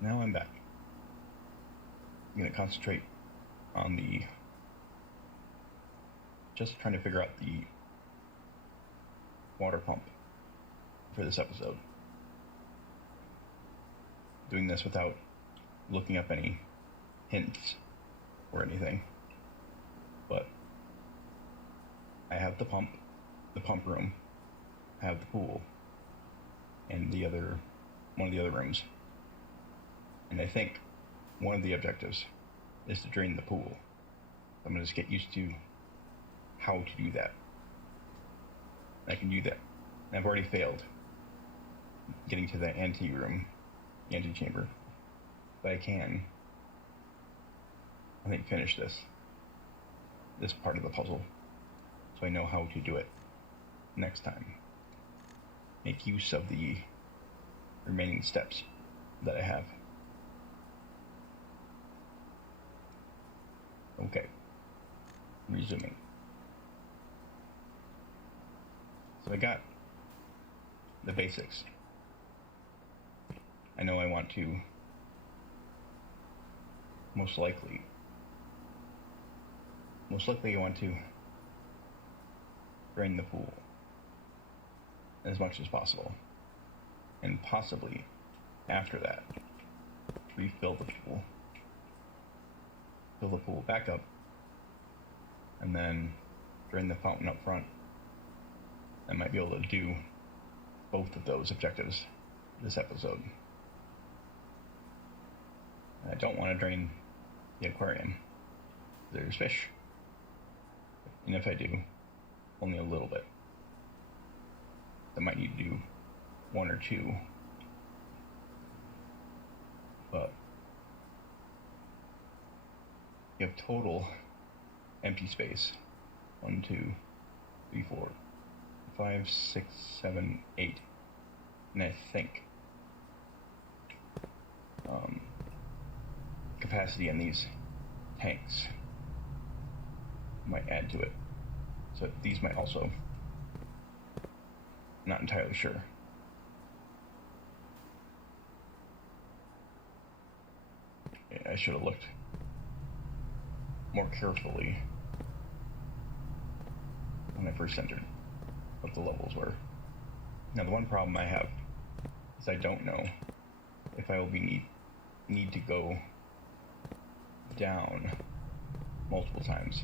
Now I'm back. I'm going to concentrate on just trying to figure out the water pump for this episode. Doing this without looking up any hints or anything. But I have the pump room, I have the pool, and one of the other rooms. And I think one of the objectives is to drain the pool. I'm going to just get used to how to do that. I can do that. And I've already failed getting to the antechamber. But I can, I think, finish this part of the puzzle, so I know how to do it next time. Make use of the remaining steps that I have. Okay, resuming. So I got the basics. I know I want to most likely I want to drain the pool as much as possible, and possibly after that refill the pool, fill the pool back up, and then drain the fountain up front. I might be able to do both of those objectives this episode. I don't want to drain the aquarium. There's fish. And if I do, only a little bit. I might need to do one or two. But you have total empty space. 1, 2, 3, 4, 5, 6, 7, 8. And I think capacity in these tanks might add to it. So these might also, not entirely sure. I should have looked more carefully when I first entered what the levels were. Now the one problem I have is I don't know if I will need to go down multiple times,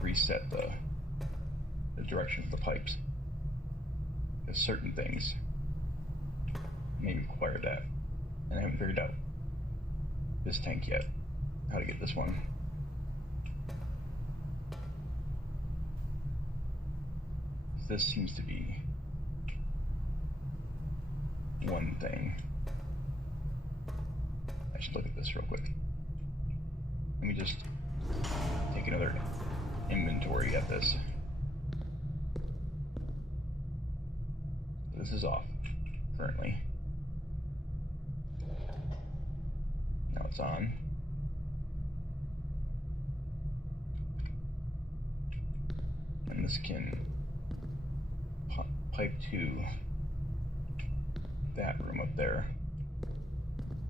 reset the direction of the pipes, because certain things may require that, and I haven't figured out this tank yet, how to get this one. This seems to be one thing. I should look at this real quick. Let me just take another inventory at this. This is off currently. Now it's on. And this can pipe to that room up there.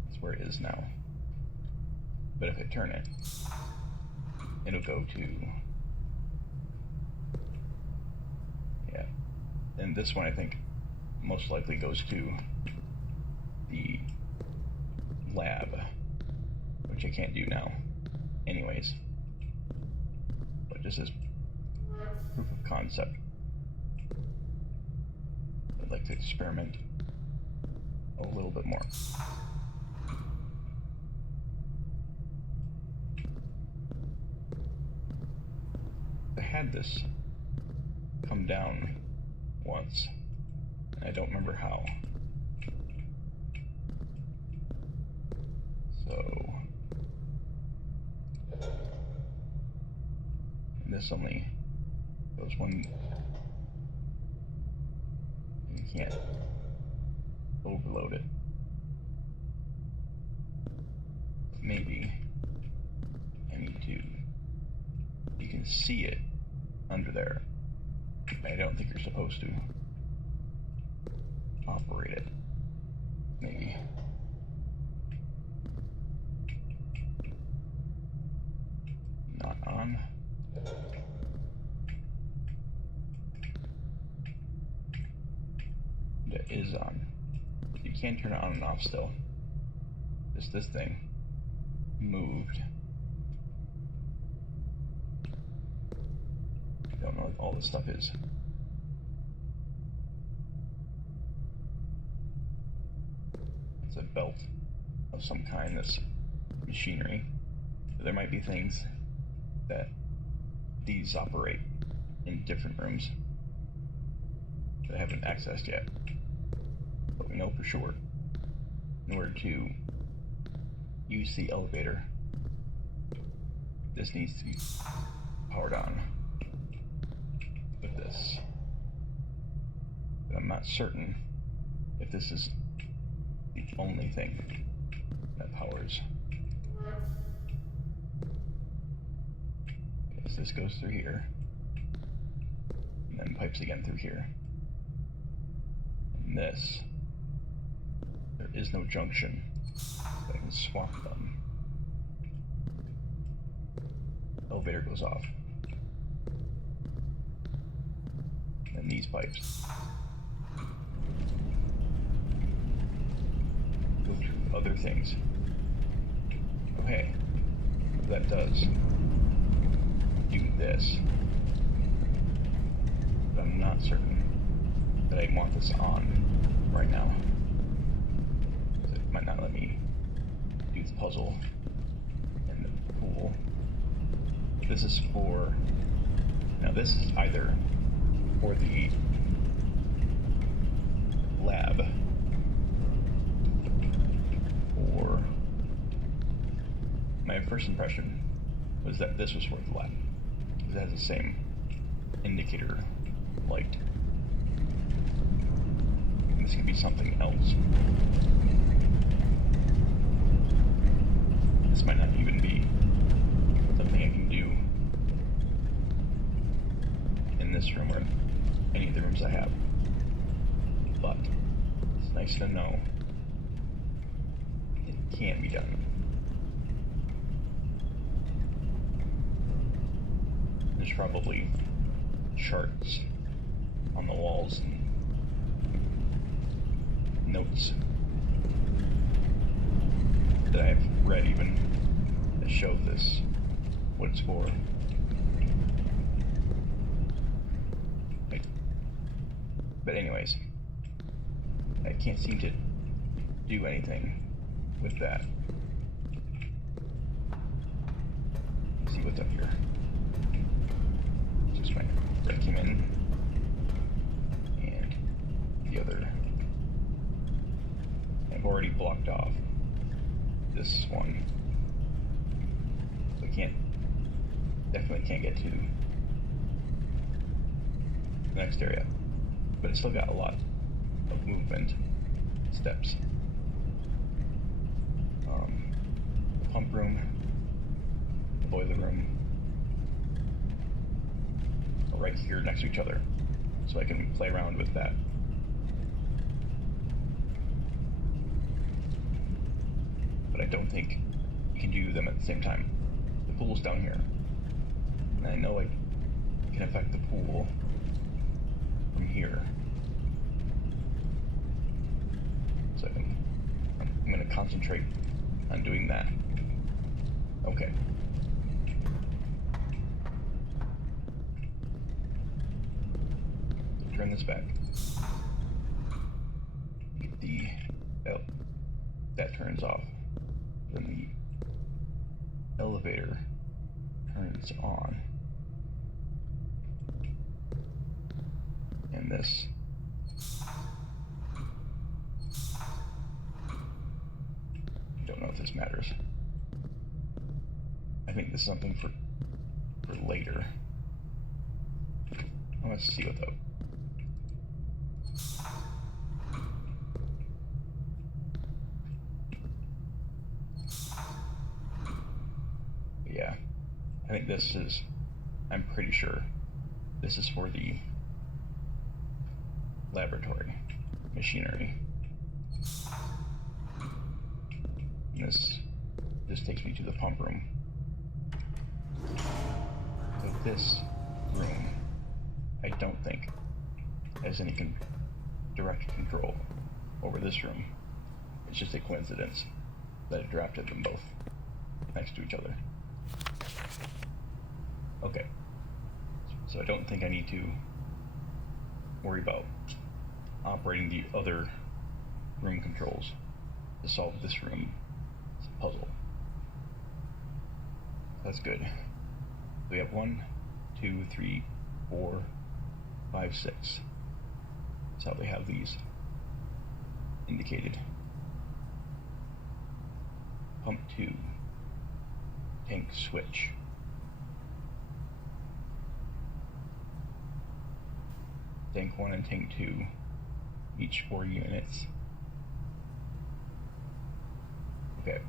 That's where it is now. But if I turn it, it'll go to, yeah. And this one I think most likely goes to the lab, which I can't do now anyways. But just as proof of concept, I'd like to experiment a little bit more. I had this come down once, and I don't remember how. So, and this only goes one. You can't overload it. Maybe I need to. You can see it under there. I don't think you're supposed to operate it. Maybe. is on. You can turn it on and off still. Just this thing moved. I don't know what all this stuff is. It's a belt of some kind, this machinery. There might be things that these operate in different rooms that I haven't accessed yet. But we know for sure, in order to use the elevator, this needs to be powered on with this. But I'm not certain if this is the only thing that powers. Yes, this goes through here, and then pipes again through here. And this, there is no junction, so I can swap them. Elevator goes off. And these pipes go to other things. Okay, that does do this, but I'm not certain that I want this on right now. It might not let me do the puzzle in the pool. This is for, now this is either for the lab or my first impression was that this was for the lab because it has the same indicator light. This could be something else. This might not even be something I can do in this room or any of the rooms I have. But it's nice to know it can be done. There's probably charts on the walls and notes that I've read even that show this, what it's for. But anyways, I can't seem to do anything with that. Let's see what's up here. Just my vacuum in and the other. I've already blocked off this one. So I definitely can't get to the next area. But it's still got a lot of movement steps. The pump room, the boiler room are right here next to each other, so I can play around with that. But I don't think you can do them at the same time. The pool's down here, and I know I can affect the pool from here. So I'm going to concentrate on doing that. Okay. Turn this back. That turns off. Then the elevator turns on. And this don't know if this matters. I think this is something for later. Let's see what though. Yeah, I think this is, I'm pretty sure this is for the laboratory machinery. And this takes me to the pump room. So this room, I don't think has any direct control over this room. It's just a coincidence that it drafted them both next to each other. Okay. So I don't think I need to worry about operating the other room controls to solve this room puzzle. That's good. We have 1, 2, 3, 4, 5, 6. That's how they have these indicated. Pump 2, tank switch. Tank 1 and tank 2, each 4 units. Okay.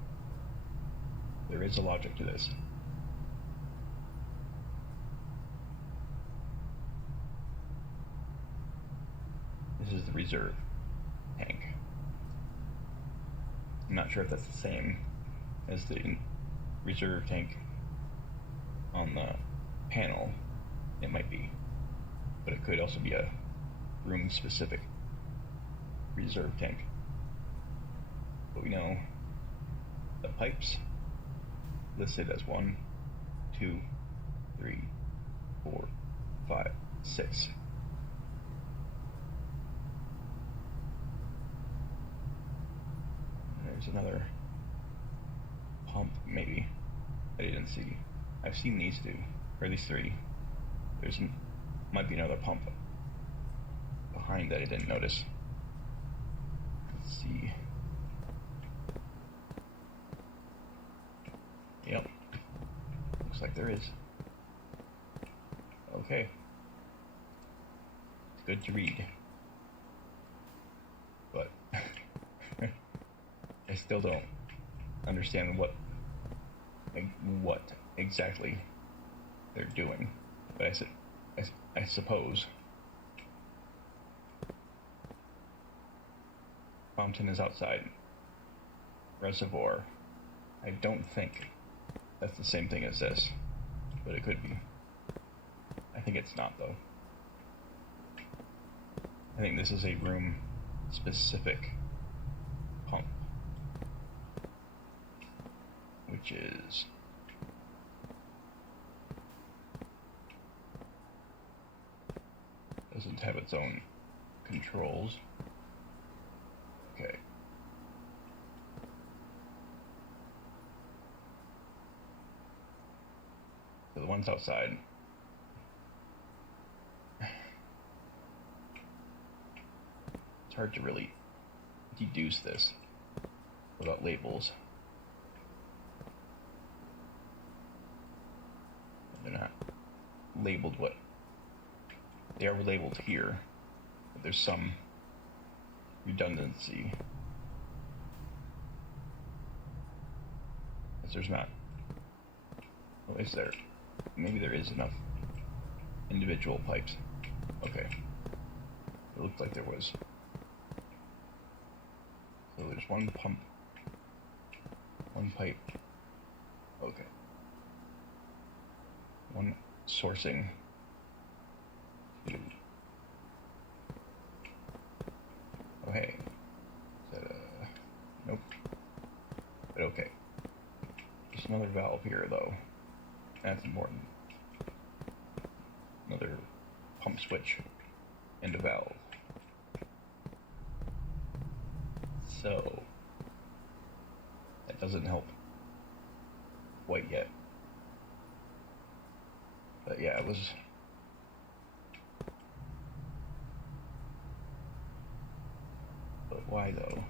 There is a logic to this. This is the reserve tank. I'm not sure if that's the same as the reserve tank on the panel. It might be, but it could also be a room-specific reserve tank. But we know the pipes listed as 1, 2, 3, 4, 5, 6. There's another pump, maybe, that I didn't see. I've seen these two, or these 3. There's might be another pump behind that I didn't notice. Let's see. Yep. Looks like there is. Okay. It's good to read. But I still don't understand what exactly they're doing. But I suppose fountain is outside. Reservoir. I don't think that's the same thing as this, but it could be. I think it's not, though. I think this is a room-specific pump, which is doesn't have its own controls. Okay. So the ones outside. It's hard to really deduce this without labels. They're not labeled what they are labeled here, but there's some redundancy. Because there's not. Well, is there? Maybe there is enough individual pipes. Okay. It looked like there was. So there's one pump, one pipe. Okay. One sourcing. 2. Oh hey. Is that nope. But okay. There's another valve here though. That's important. Another pump switch and a valve. So that doesn't help quite yet. But yeah, it was. But why though?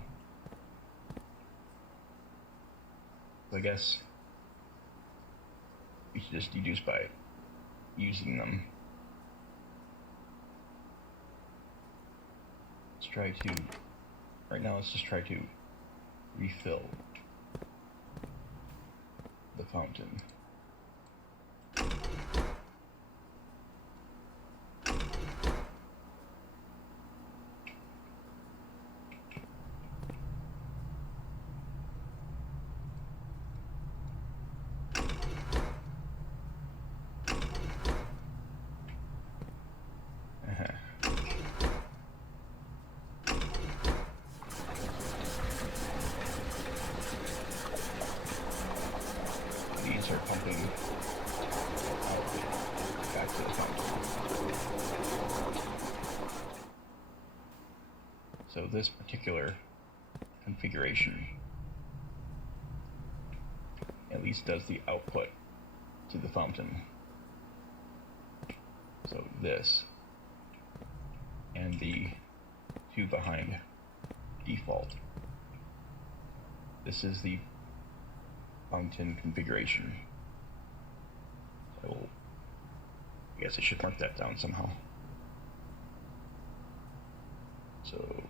I guess we should just deduce by using them. Let's try to. Right now, let's just try to refill the fountain. start pumping out back to the fountain. So this particular configuration at least does the output to the fountain. So this and the two behind default. This is the fountain configuration. I guess I should mark that down somehow. So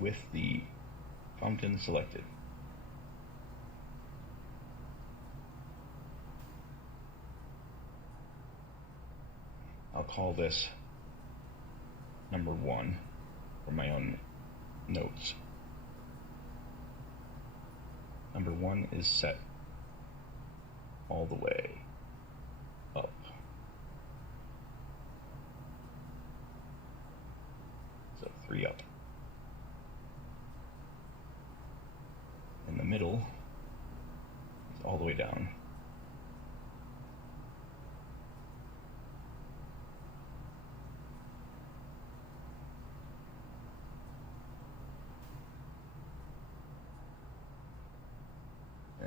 with the fountain selected, I'll call this number 1 for my own notes. Number 1 is set all the way up. So 3 up. In the middle is all the way down.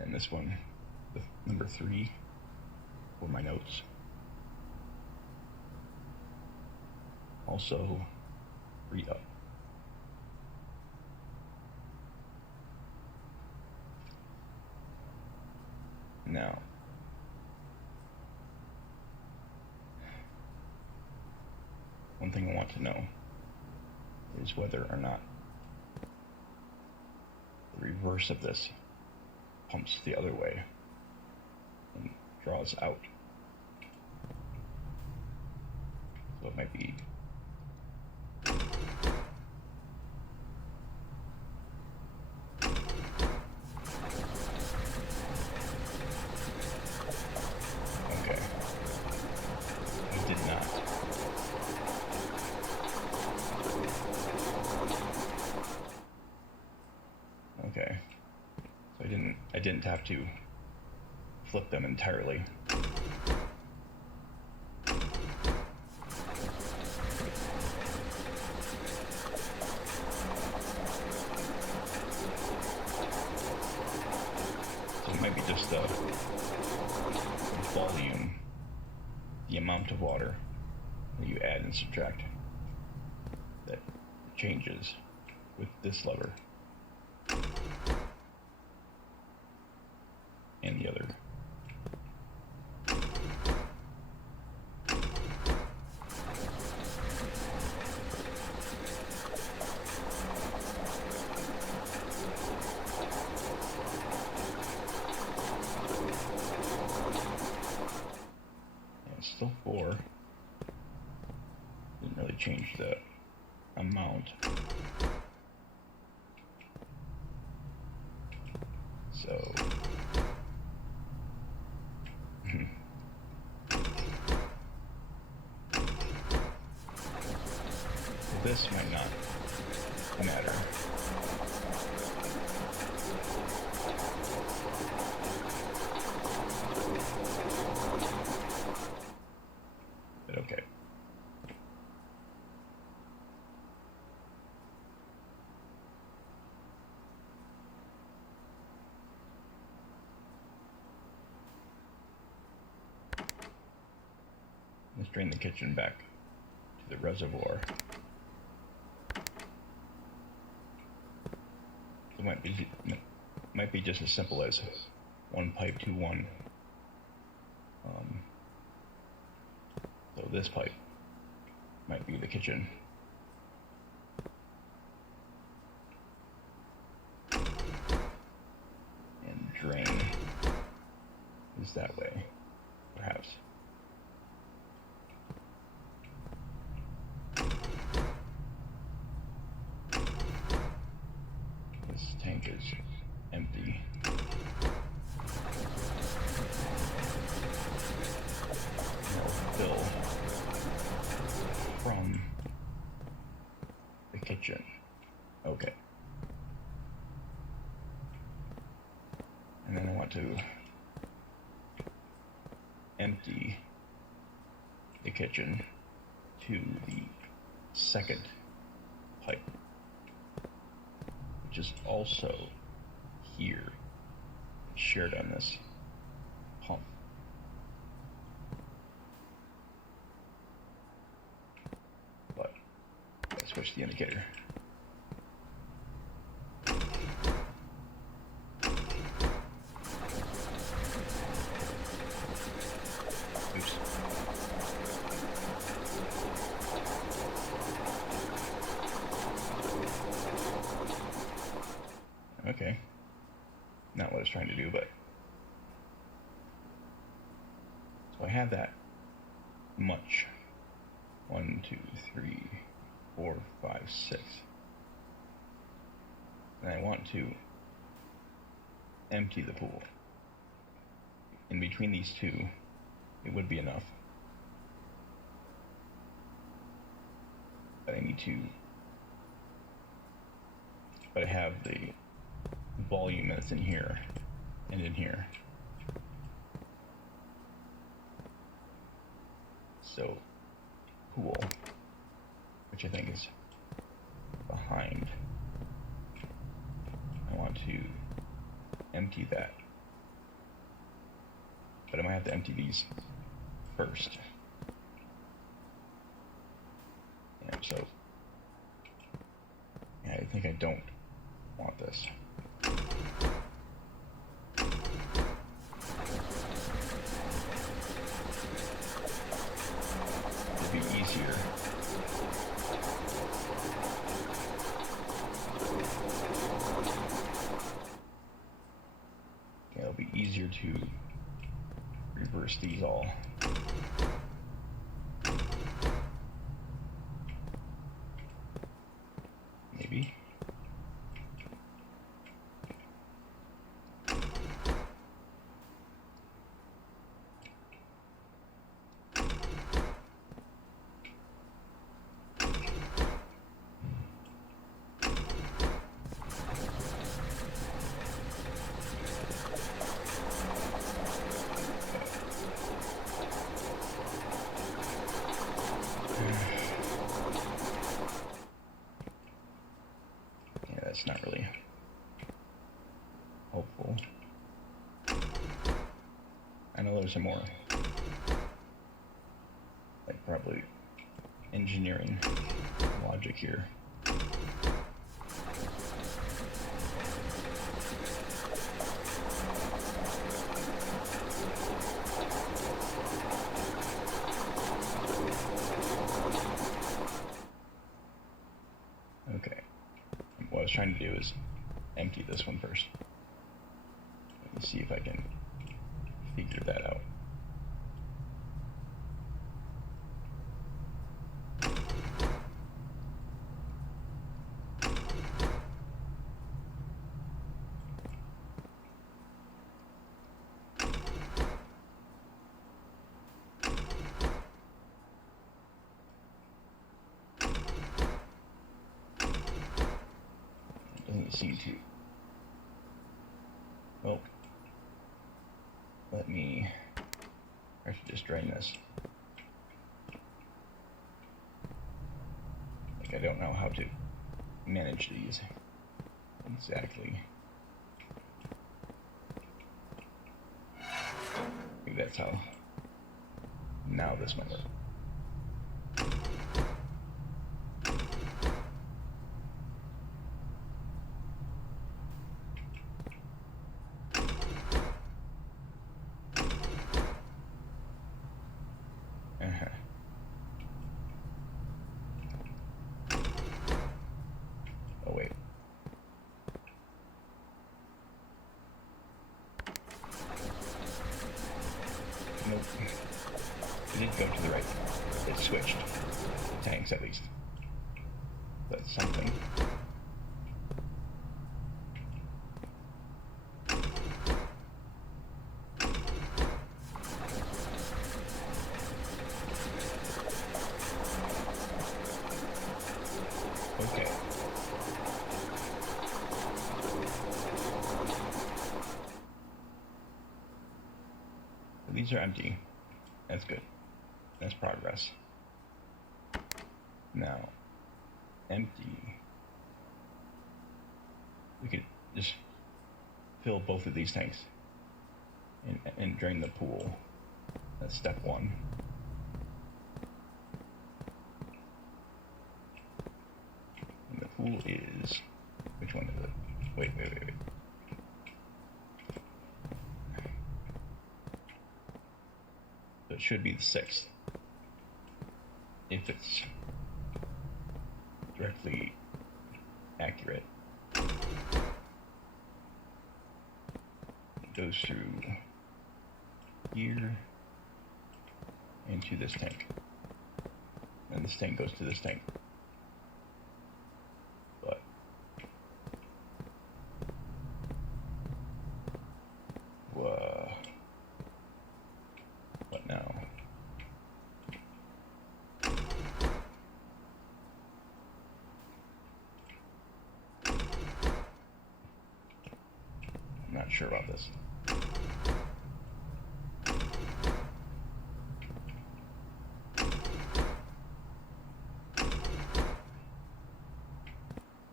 And this one, the number 3 for my notes. Also 3 up. Now, one thing I want to know is whether or not the reverse of this pumps the other way and draws out. So it might be okay. I did not. Okay. So I didn't have to flip them entirely. So it might be just the volume, the amount of water that you add and subtract that changes with this lever and the other. And it's still 4. Didn't really change the amount. So this might not matter. But okay. Let's drain the kitchen back to the reservoir. It might be just as simple as 1 pipe to 1. So this pipe might be the kitchen. And drain is that way, perhaps. This tank is empty. Now fill from the kitchen. Okay. And then I want to empty the kitchen to the second pipe, which is also here, shared on this pump. But let's switch the indicator. Oops. Okay. Not what I was trying to do, but... So I have that much. 1, 2, 3, 4, 5, 6. And I want to empty the pool. In between these two, it would be enough. But I need to... But I have the volume that's in here and in here. So, pool, which I think is behind. I want to empty that. But I might have to empty these first. Yeah, so yeah, I think I don't want this. It'd be easier. Yeah, it'll be easier to reverse these all. Maybe. Yeah, that's not really helpful. I know there's some more, like, probably engineering logic here. Okay, what I was trying to do is empty this one first. Let me see if I can figure that out. Doesn't seem to. Well, let me actually just drain this. Like, I don't know how to manage these exactly. Maybe that's how. Now this might work. Oh wait. Nope. It did go to the right. It switched tanks at least. That's something. Okay. These are empty. That's good. That's progress. Now, empty. We could just fill both of these tanks and drain the pool. That's step one. And the pool is, which one is it? Wait. So it should be the 6th. If it's directly accurate. It goes through here into this tank. And this tank goes to this tank. But what now? I'm not sure about this.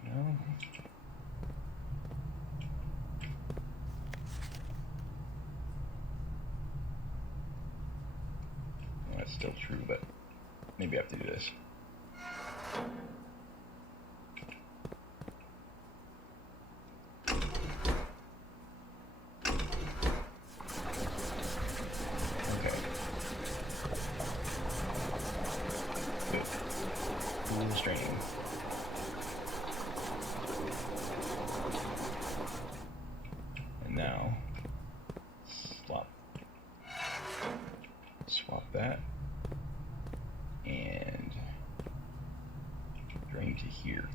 No. Well, that's still true, but maybe I have to do this. Straining. And now swap that and drain to here.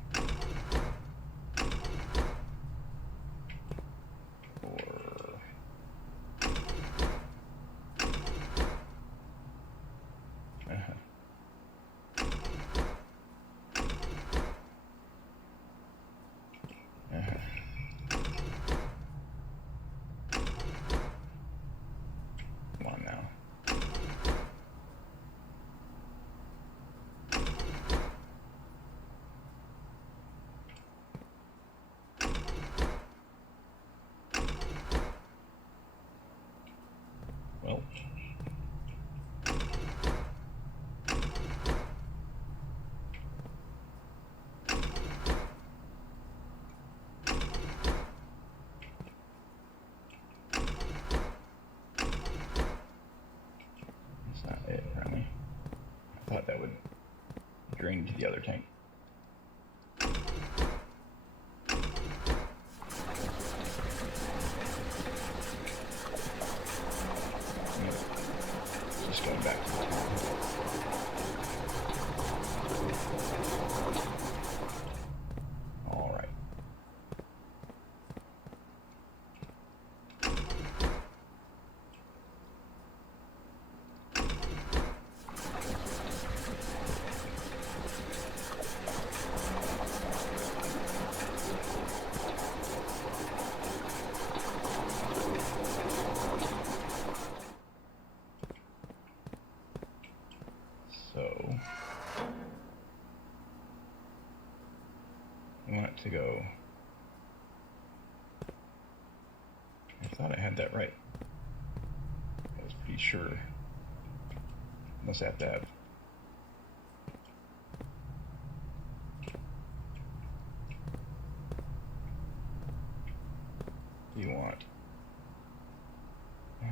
Come on now. Well, that's not it, apparently. I thought that would drain to the other tank. Just going back to the top. All right. So I want it to go. I thought I had that right. I was pretty sure. Must have to have. You want? Huh.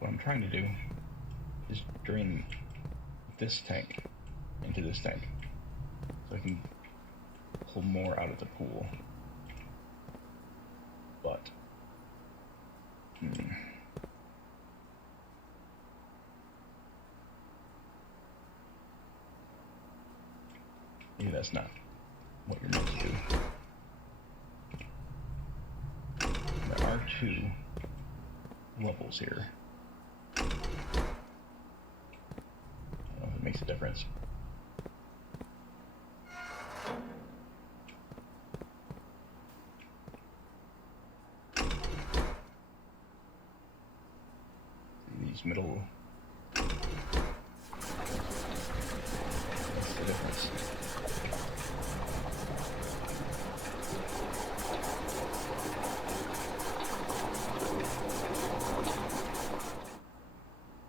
What I'm trying to do is drain this tank into this tank, so I can pull more out of the pool. But maybe that's not what you're meant to do. There are 2 levels here. I don't know if it makes a difference. These middle. What's the difference?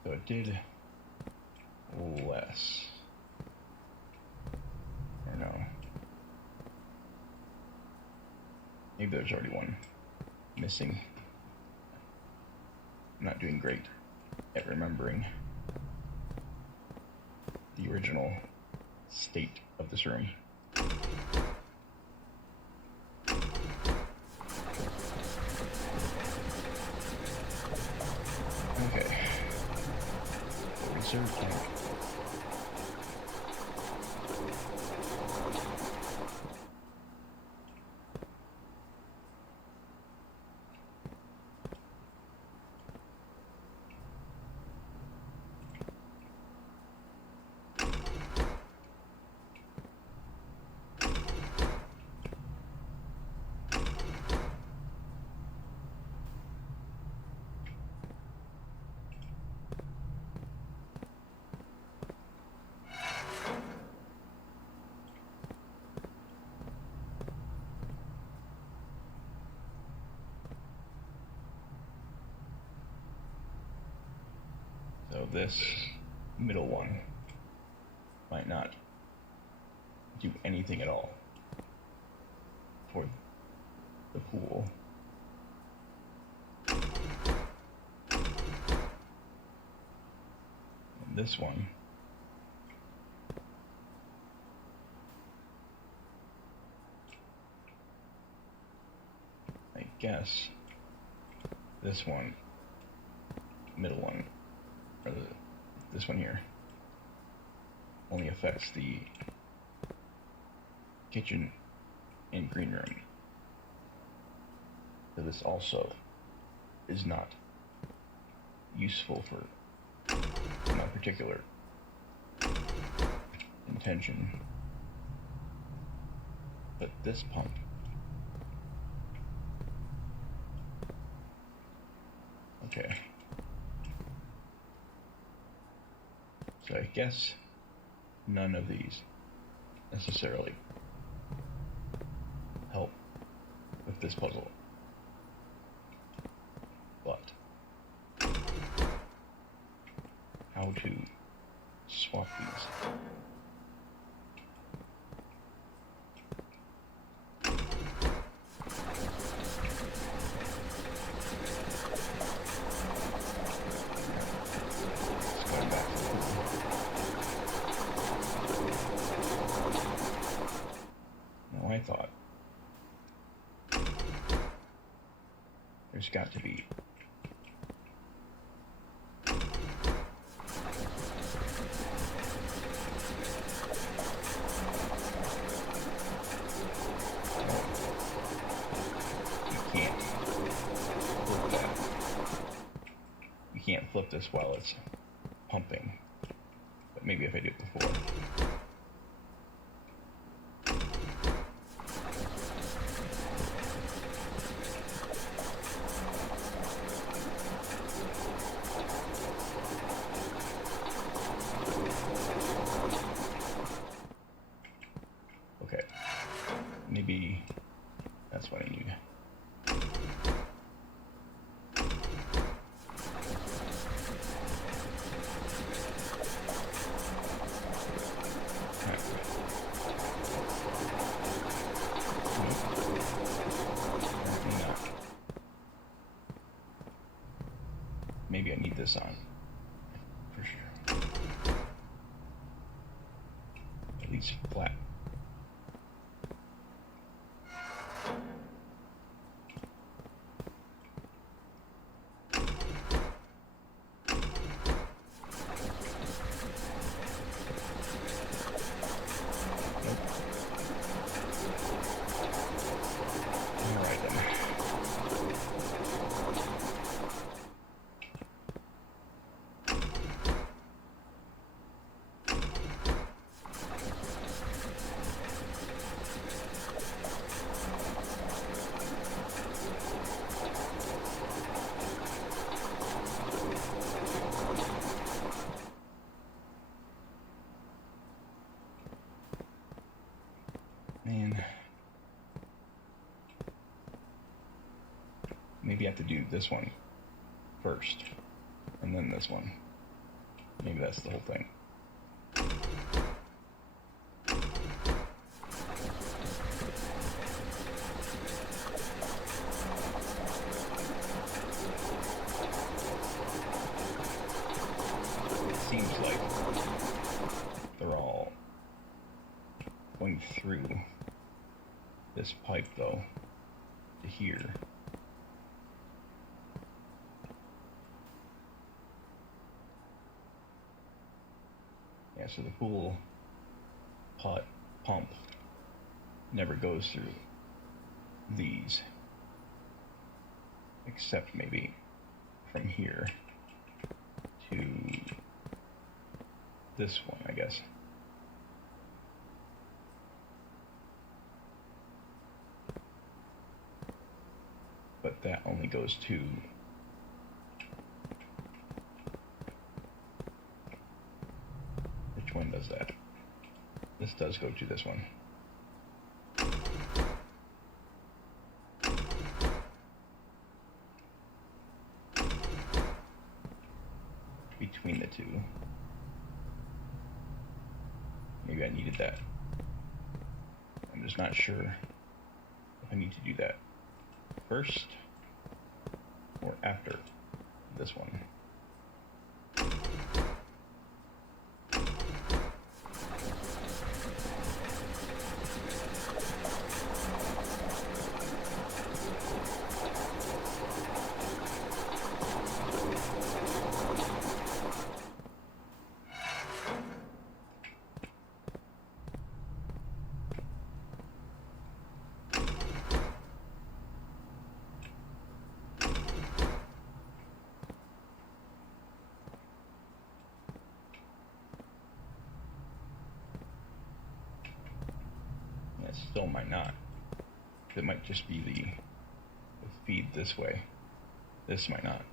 So it did less. Or no. Maybe there's already one missing. I'm not doing great at remembering the original state of this room. Okay. Reserve tank. So this middle one might not do anything at all for the pool. And this one I guess this one, middle one, or this one here, only affects the kitchen and green room. So this also is not useful for my particular intention. But this pump okay. So I guess none of these necessarily help with this puzzle. But how to swap these? I thought there's got to be you can't flip this while it's pumping, but maybe if I do it before. Okay, maybe that's what I need. Maybe I need this on, for sure. these flat. Man, maybe I have to do this one first, and then this one. Maybe that's the whole thing. It seems like they're all going through this pipe, though, to here. Yeah, so the pool pump never goes through these, except maybe from here to this one, I guess. But that only goes to which one does that? This does go to this one. Between the two. Maybe I needed that. I'm just not sure if I need to do that first or after this one. Still might not. It might just be the feed this way. This might not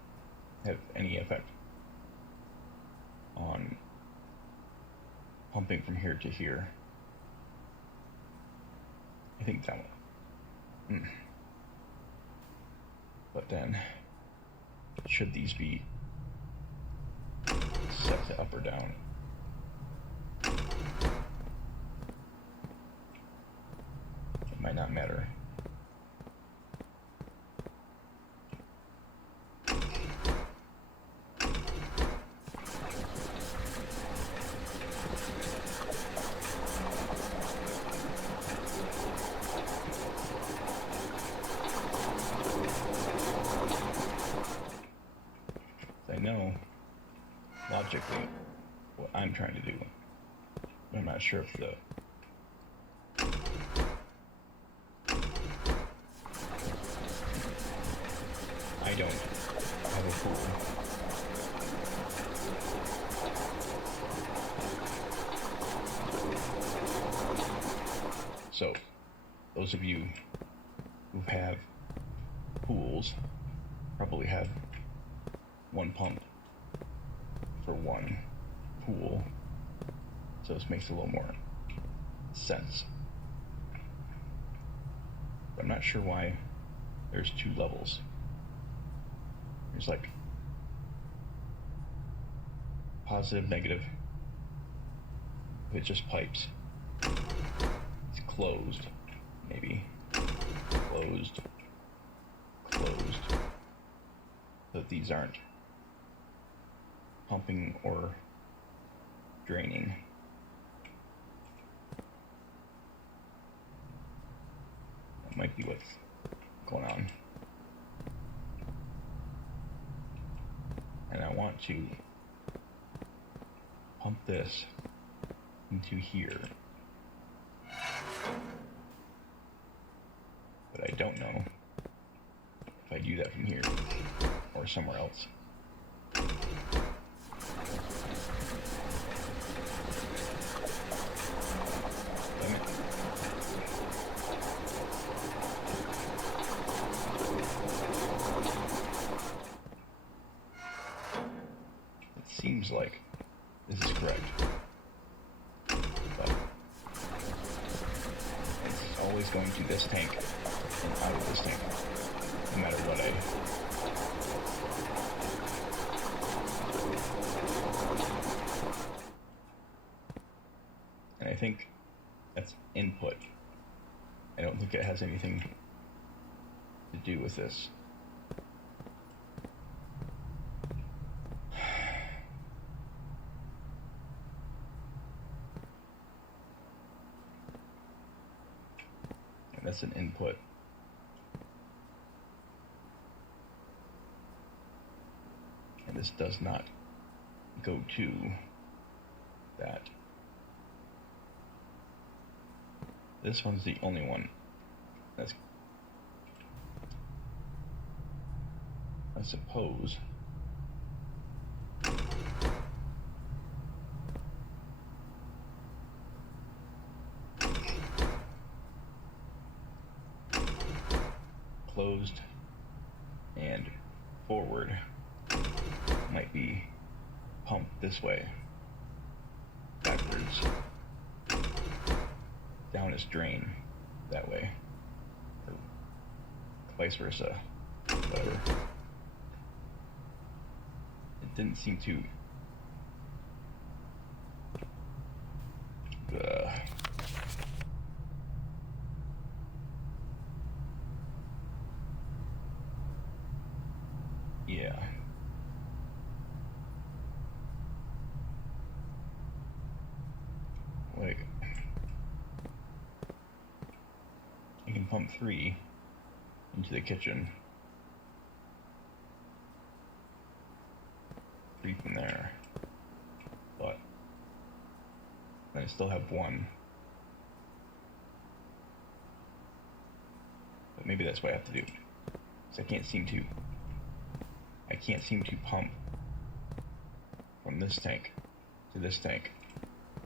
have any effect on pumping from here to here. I think that one. But then, should these be set to up or down? Might not matter. I know logically what I'm trying to do, but I'm not sure if the I don't have a pool. So, those of you who have pools probably have one pump for one pool. So this makes a little more sense. But I'm not sure why there's two levels. There's like positive, negative. It just pipes. It's closed, maybe. Closed. Closed. So these aren't pumping or draining. might be what's going on. And I want to pump this into here. But I don't know if I do that from here or somewhere else. Damn it. It seems like this is correct, but it's always going to this tank and out of this tank, no matter what And I think that's input. I don't think it has anything to do with this. And that's an input. And this does not go to that. This one's the only one that's, I suppose, closed and forward might be pumped this way, backwards, down is drain that way, or vice versa, whatever. It didn't seem to yeah. Like, I can pump 3 into the kitchen, 3 from there, but then I still have 1. But maybe that's what I have to do, because I can't seem to pump from this tank to this tank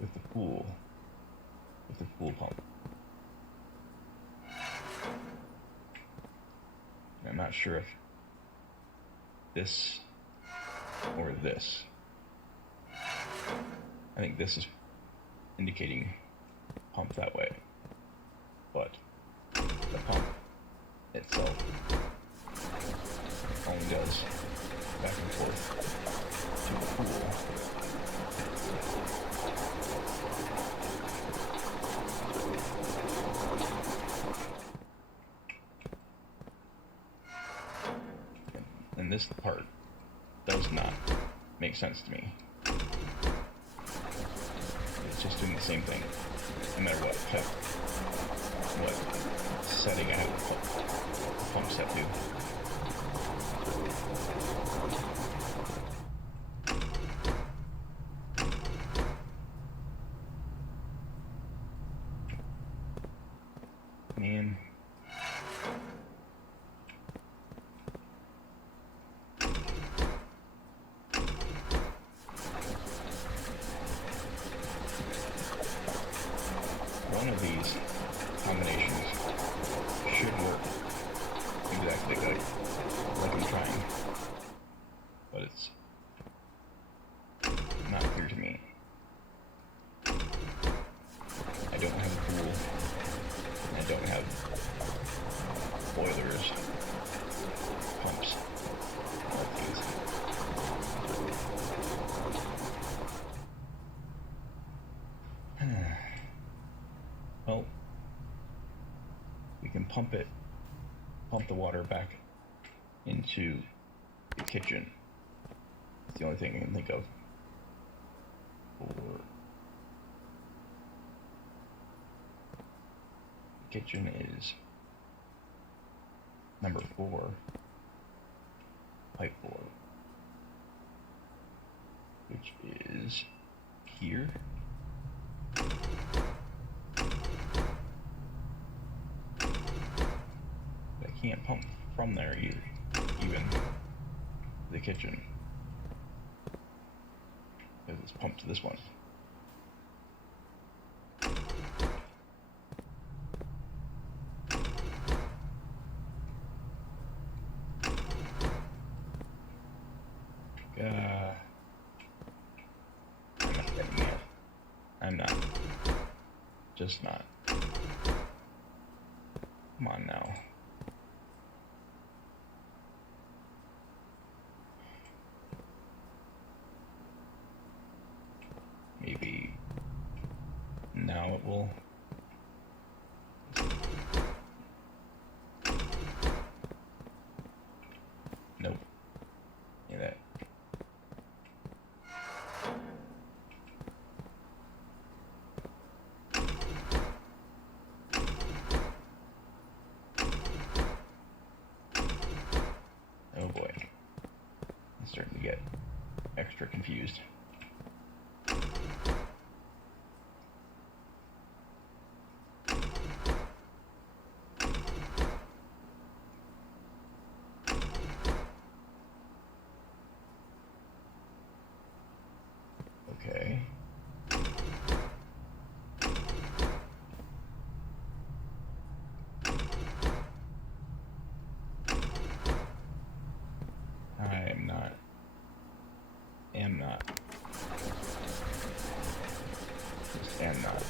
with the pool pump. And I'm not sure if this or this. I think this is indicating pump that way, but the pump itself only goes back and forth to the pool. And this part does not make sense to me. It's just doing the same thing, no matter what setting I have the pump set to. Man. One of these combinations should work exactly like I'm trying, but it's not clear to me. I don't have a pool, and I don't have boilers, pumps, like these. Well, we can pump the water back into the kitchen. It's the only thing I can think of. Or the kitchen is number 4, pipe 4, which is here. I can't pump from there either, even the kitchen, because it's pumped to this one. I'm not getting it. I'm not. Just not. Come on now. Maybe now it will. Nope. Yeah, that. Oh boy. I'm starting to get extra confused. Okay. Am not. Just am not.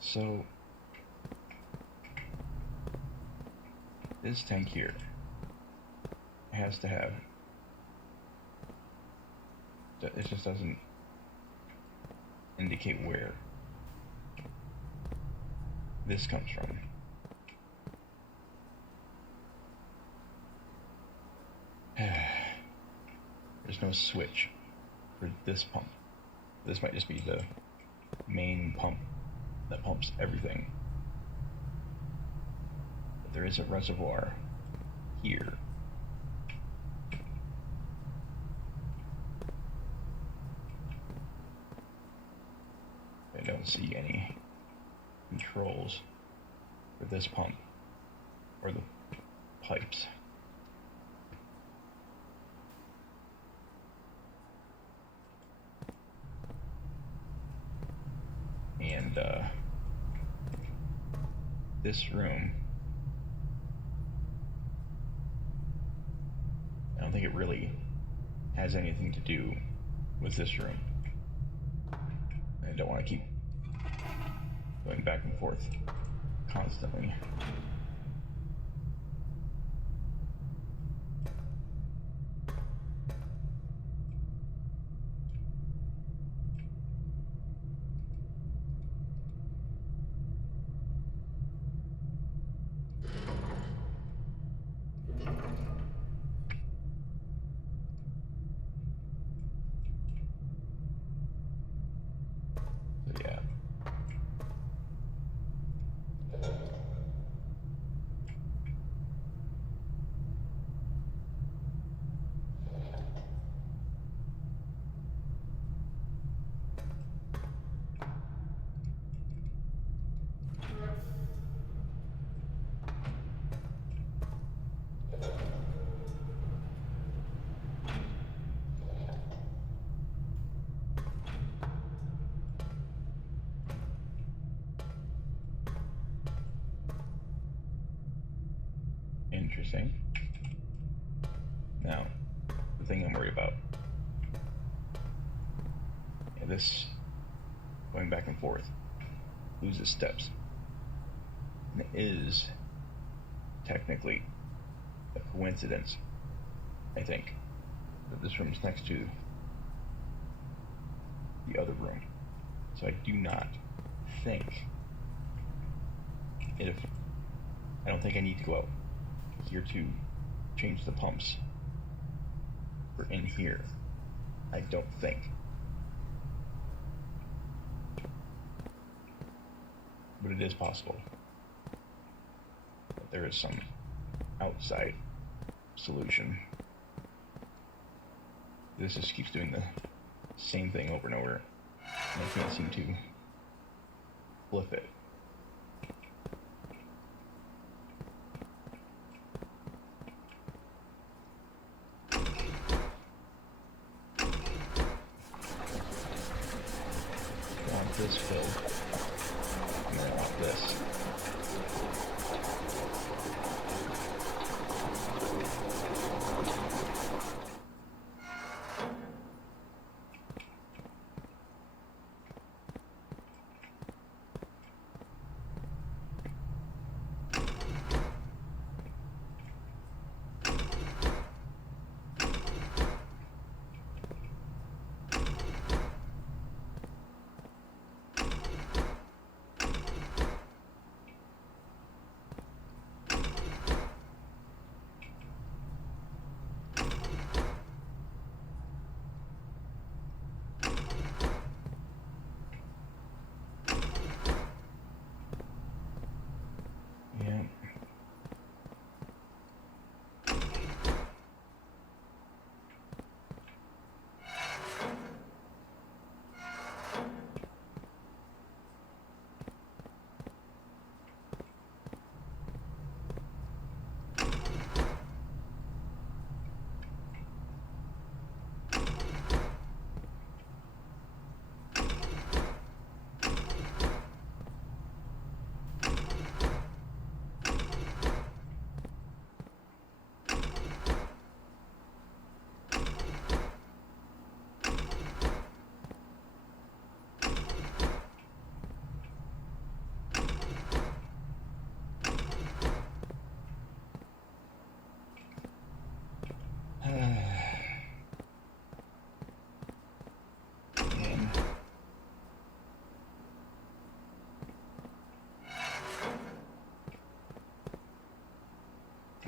So this tank here has to have, it just doesn't indicate where this comes from. There's no switch for this pump. This might just be the main pump that pumps everything. But there is a reservoir here. I don't see any controls for this pump or the pipes. And this room, I don't think it really has anything to do with this room. I don't want to keep going back and forth constantly. So yeah. Interesting. Now, the thing I'm worried about. Yeah, this going back and forth loses steps. And it is technically a coincidence, I think, that this room's next to the other room. So I do not think I don't think I need to go out here to change the pumps for in here. I don't think. But it is possible that there is some outside solution. This just keeps doing the same thing over and over, and I can't seem to flip it. I want this filled, and then I want this.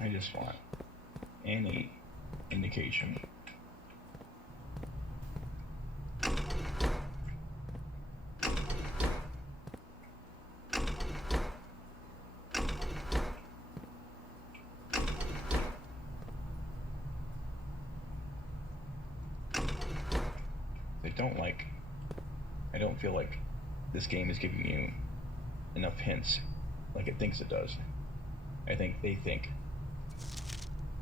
I just want any indication. I don't feel like this game is giving you enough hints like it thinks it does. I think they think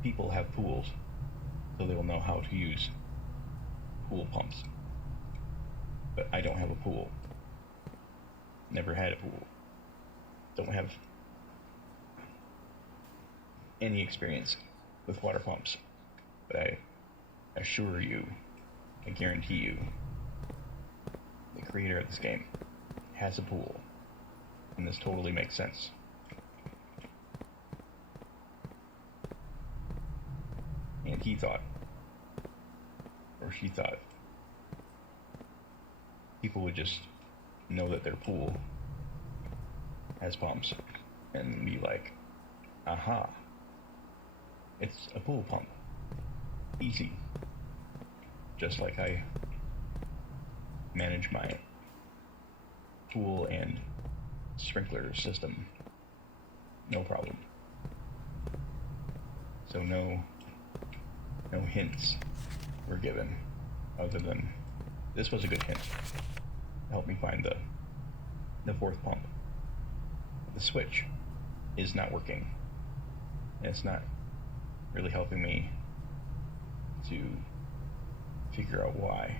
people have pools, so they will know how to use pool pumps. But I don't have a pool. Never had a pool. Don't have any experience with water pumps. But I assure you, I guarantee you, the creator of this game has a pool. And this totally makes sense. And he thought, or she thought, people would just know that their pool has pumps and be like, aha, it's a pool pump. Easy. Just like I manage my pool and sprinkler system. No problem. So no hints were given other than this was a good hint to help me find the fourth pump. The switch is not working, and it's not really helping me to figure out why.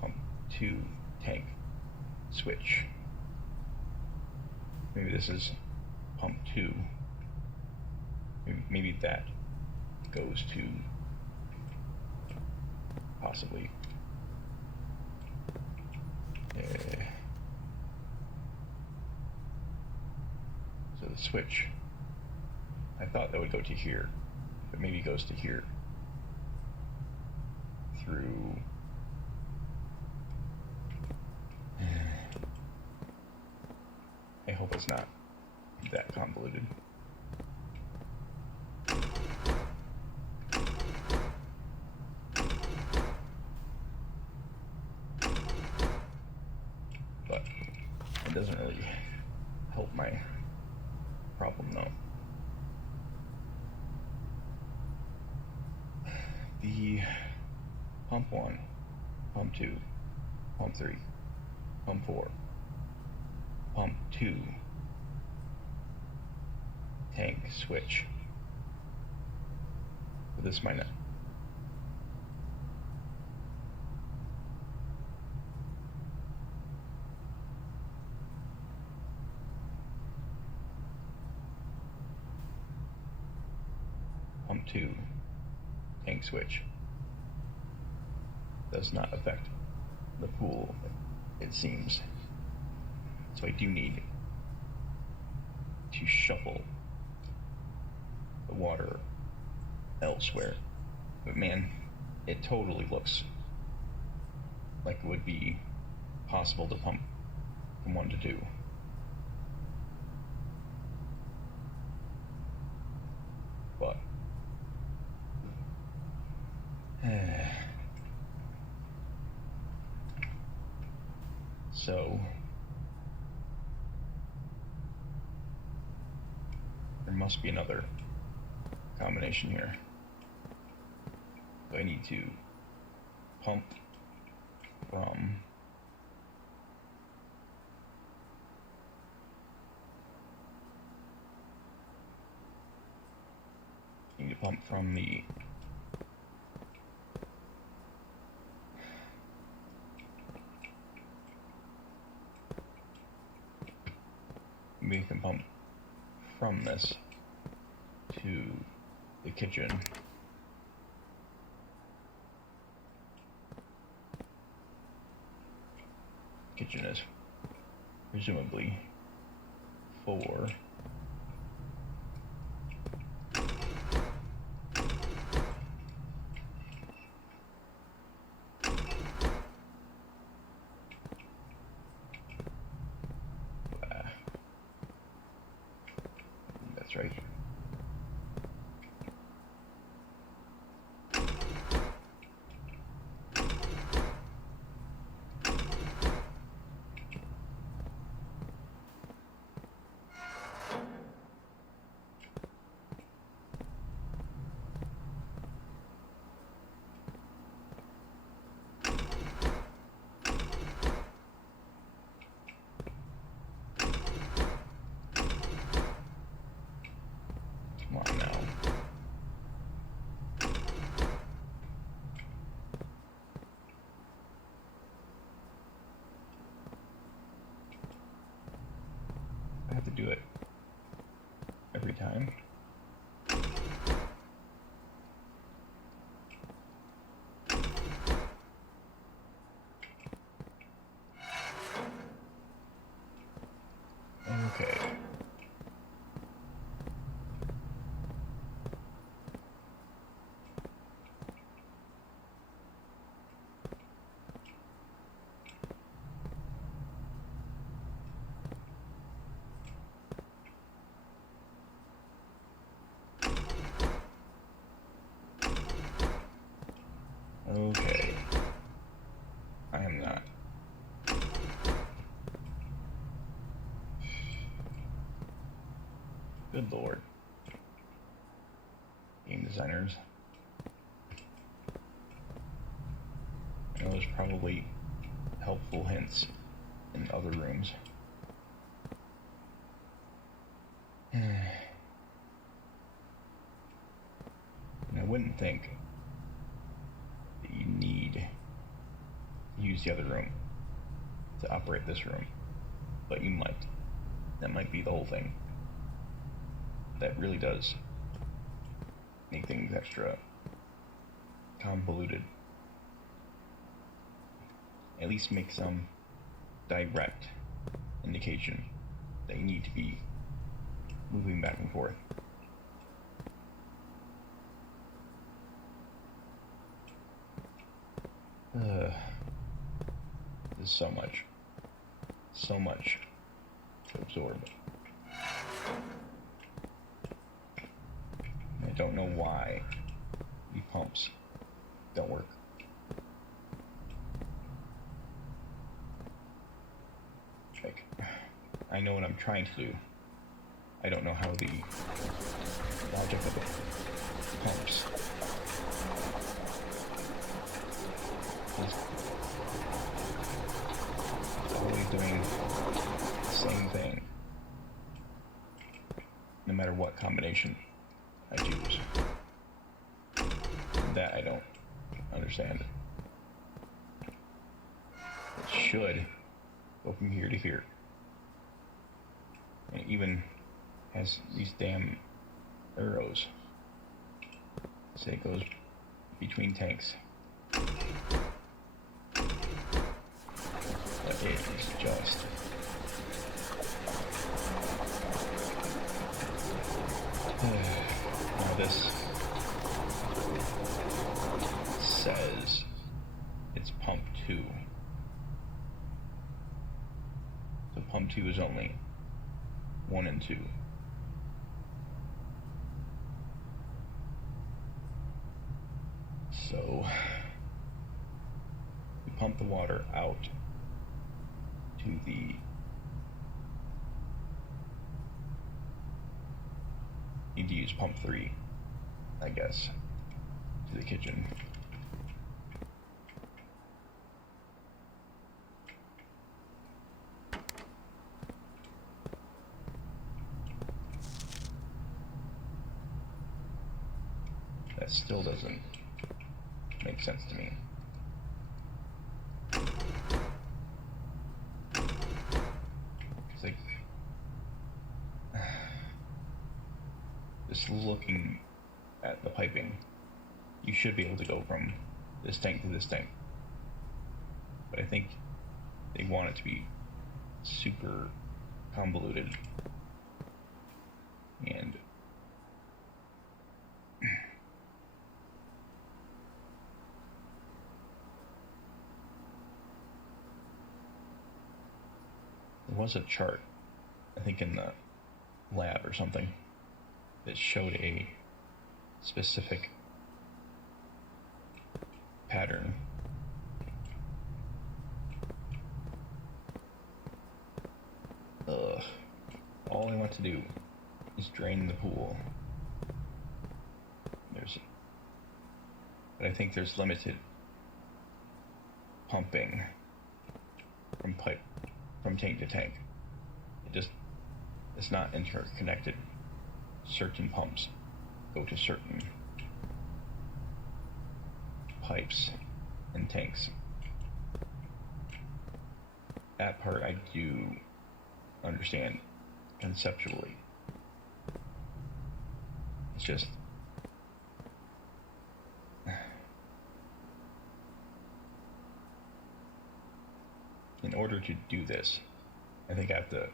Pump 2 tank switch. Maybe this is pump 2. Maybe that goes to possibly so the switch, I thought that would go to here, but maybe it goes to here through I hope it's not that convoluted. my problem though. The pump 1, pump 2, pump 3, pump 4, pump 2, tank switch. But this might not. Pump 2, tank switch. Does not affect the pool, it seems. So I do need to shuffle the water elsewhere. But man, it totally looks like it would be possible to pump from 1 to 2. But so there must be another combination here. So I need to pump from the we can pump from this to the kitchen. Kitchen is presumably 4. That's right. Come on now. I have to do it every time. Okay. Okay. I am not. Good lord. Game designers. I know there's probably helpful hints in other rooms. And I wouldn't think that you need to use the other room to operate this room, but you might. That might be the whole thing. That really does make things extra convoluted. At least make some direct indication that you need to be moving back and forth. There's so much to absorb. I don't know why the pumps don't work. Like, I know what I'm trying to do. I don't know how the logic of the pumps is always doing the same thing, no matter what combination I choose. That I don't understand. It should go from here to here. And it even has these damn arrows. Say it goes between tanks. But it is just now this says it's pump 2. So pump 2 is only 1 and 2. So we pump the water out to the need to use pump 3, I guess, to the kitchen. That still doesn't make sense to me. It's like, just looking at the piping, you should be able to go from this tank to this tank. But I think they want it to be super convoluted. And there was a chart, I think in the lab or something, that showed a specific pattern. All I want to do is drain the pool. But I think there's limited pumping from tank to tank. It's not interconnected. Certain pumps go to certain pipes and tanks. That part I do understand conceptually. It's just in order to do this, I think I have to.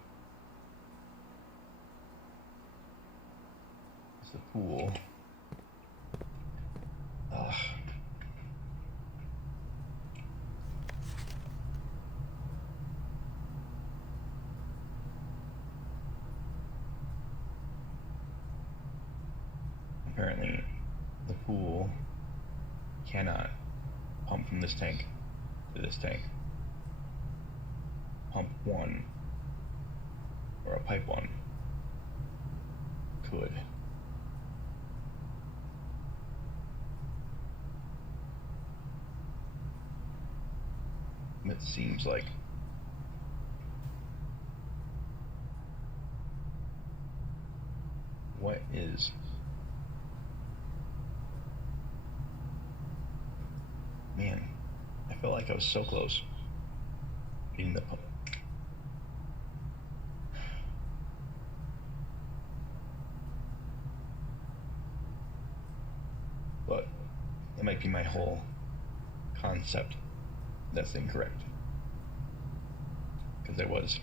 It's the pool. Apparently, the pool cannot pump from this tank to this tank. Pump 1 or a pipe 1 could. It seems like what is man, I felt like I was so close getting the pump. But it might be my whole concept that's incorrect. Because I was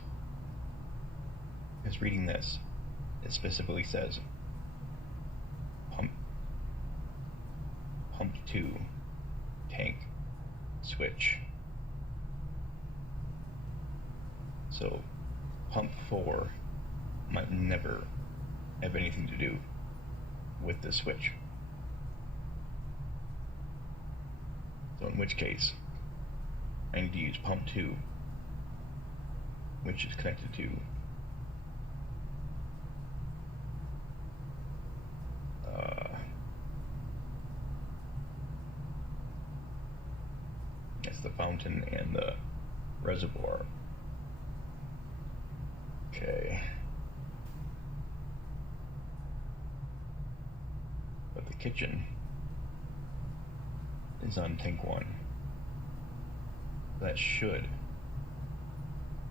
reading this, it specifically says pump 2 tank switch. So pump 4 might never have anything to do with the switch. So in which case, I need to use pump 2, which is connected to It's the fountain and the reservoir. Okay. But the kitchen is on tank 1. That should,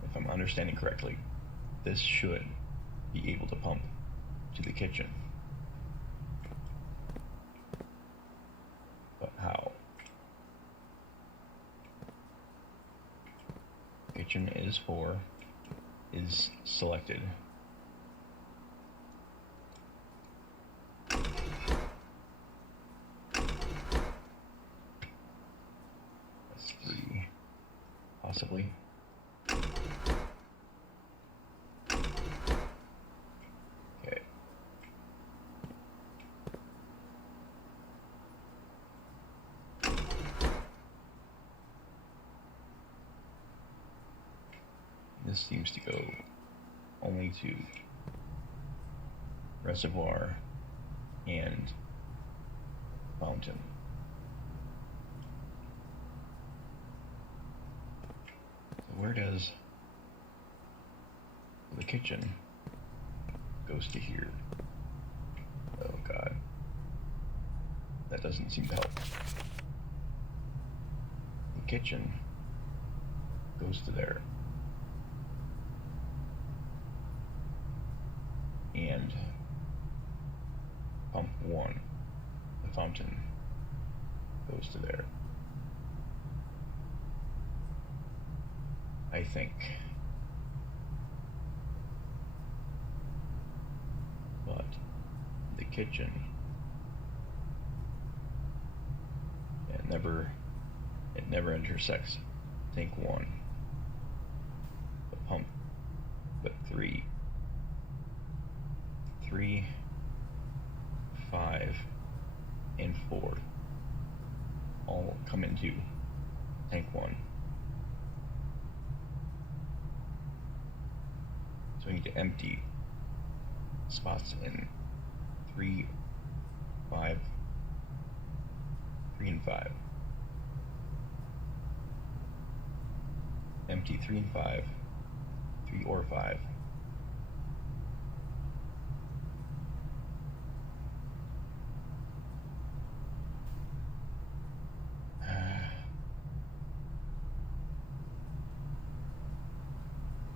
if I'm understanding correctly, this should be able to pump to the kitchen. But how? Kitchen is selected. That's 3, possibly. Okay. This seems to go only to reservoir and fountain. So where does the kitchen goes to here? Oh god. That doesn't seem to help. The kitchen goes to there. And pump 1, the fountain, goes to there. I think. But the kitchen, it never intersects tank 1. The pump, but 3, 5, and 4 all come into tank 1. So we need to empty spots in 3, 5, 3 and 5. Empty 3 and 5, 3 or 5.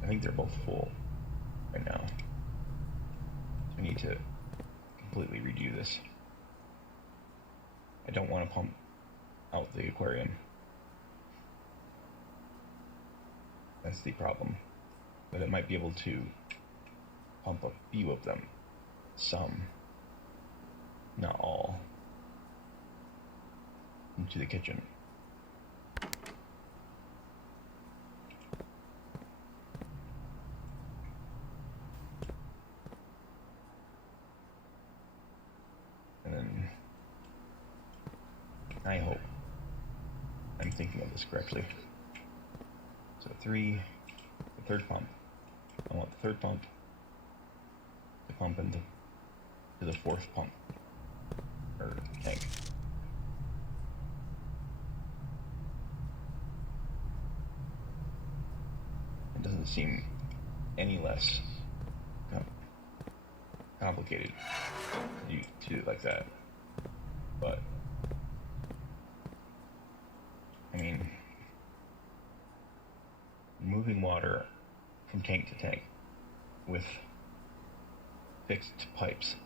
I think they're both full right now. So I need to completely redo this. I don't want to pump out the aquarium. That's the problem. But it might be able to pump a few of them. Some. Not all. Into the kitchen. And then I hope I'm thinking of this correctly. So 3, the third pump. I want the third pump to pump into the fourth pump or tank. It doesn't seem any less complicated to do it like that, but I mean, moving water from tank to tank with fixed pipes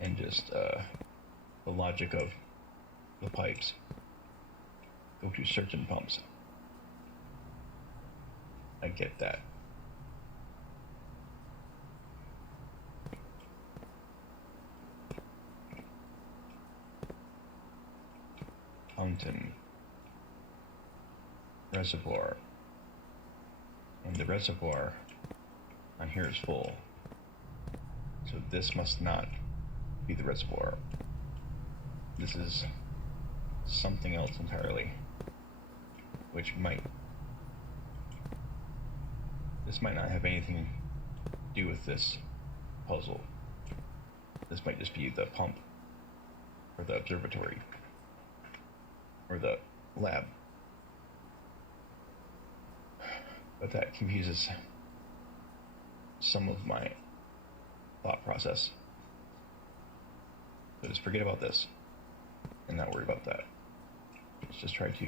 and just the logic of the pipes go to certain pumps. I get that. Fountain, reservoir, and the reservoir on here is full, so this must not be the reservoir. This is something else entirely, which this might not have anything to do with this puzzle. This might just be the pump for the observatory. or the lab. But that confuses some of my thought process. So just forget about this and not worry about that. Let's just try to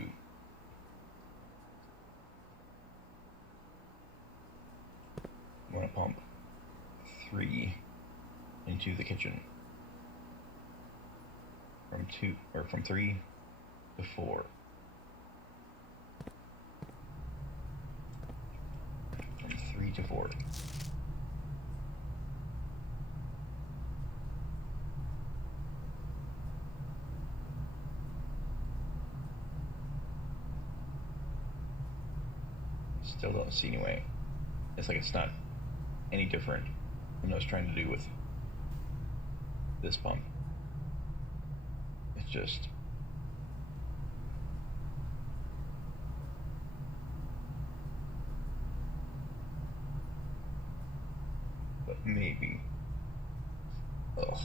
want to pump 3 into the kitchen from 3 to 4. From 3 to 4. Still don't see any way. It's like it's not any different than what I was trying to do with this pump. It's just but maybe. Ugh.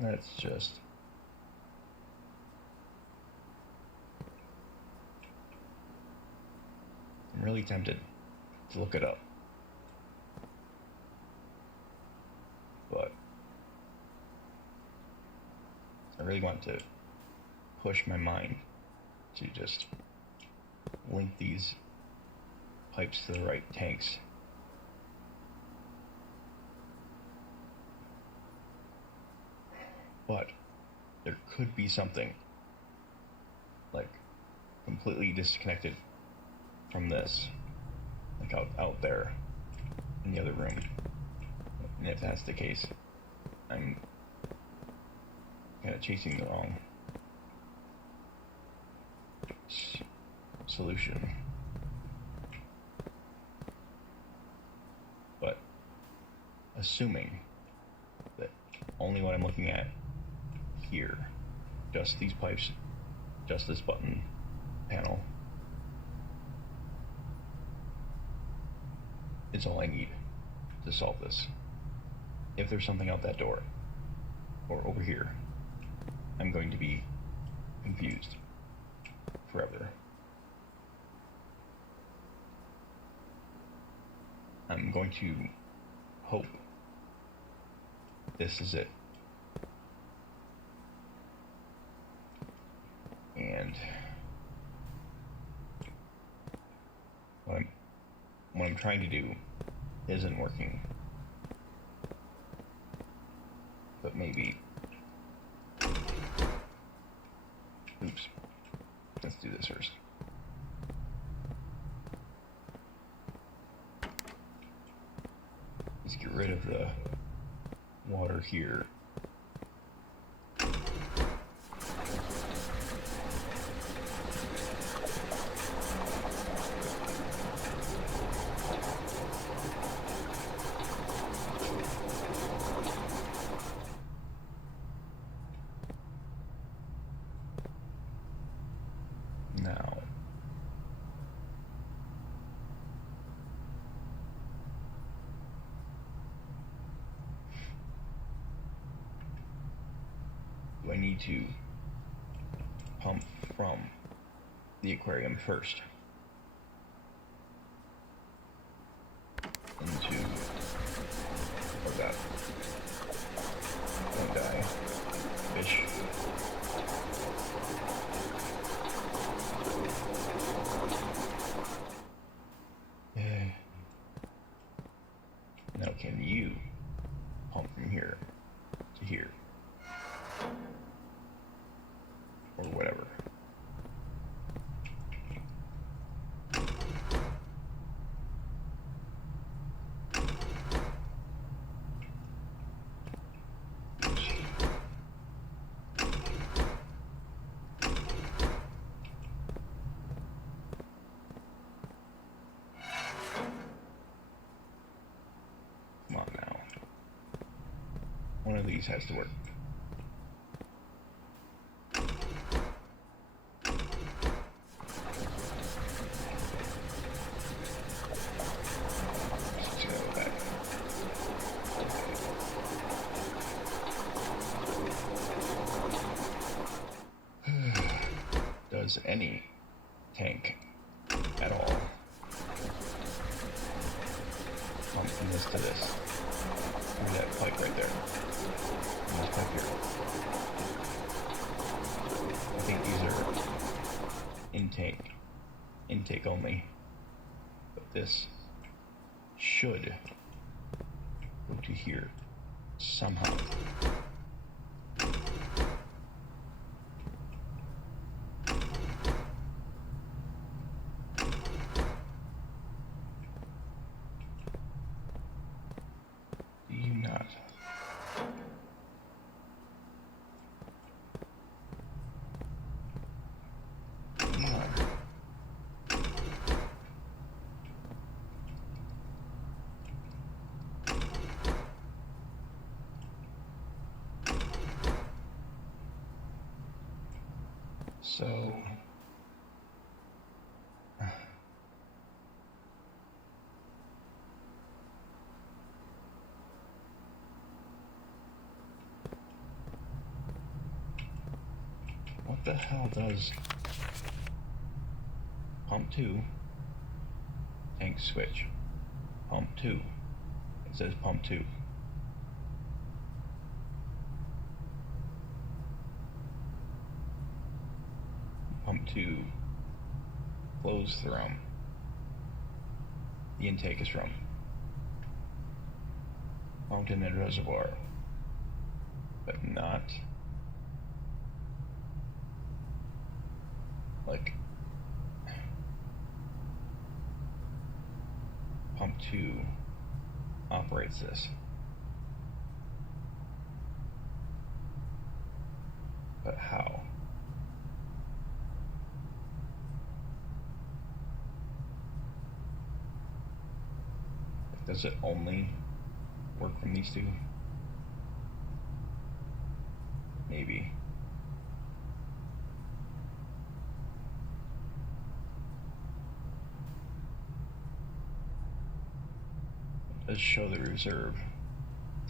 That's just I'm really tempted to look it up, but I really want to push my mind to just link these pipes to the right tanks. But there could be something like completely disconnected from this, like out there in the other room. And if that's the case, I'm kind of chasing the wrong solution. But assuming that only what I'm looking at here, just these pipes, just this button panel, it's all I need to solve this. If there's something out that door or over here, I'm going to be confused forever. I'm going to hope this is it. And what I'm trying to do isn't working. But maybe. Oops. Let's do this first. Let's get rid of the water here. Now, do I need to pump from the aquarium first into that one guy fish? Now can you pump from here to here? Or whatever. Come on now. One of these has to work. any tank at all. Pump from this to this. Look at that pipe right there. And this pipe here. I think these are intake only. But this should go to here somehow. Do you not? Come on. So what the hell does pump 2 tank switch? Pump 2. It says pump 2. Pump 2 flows from the intake is from mountain and reservoir, but not like pump 2 operates this. But how? Does it only work from these two? Maybe. It does show the reserve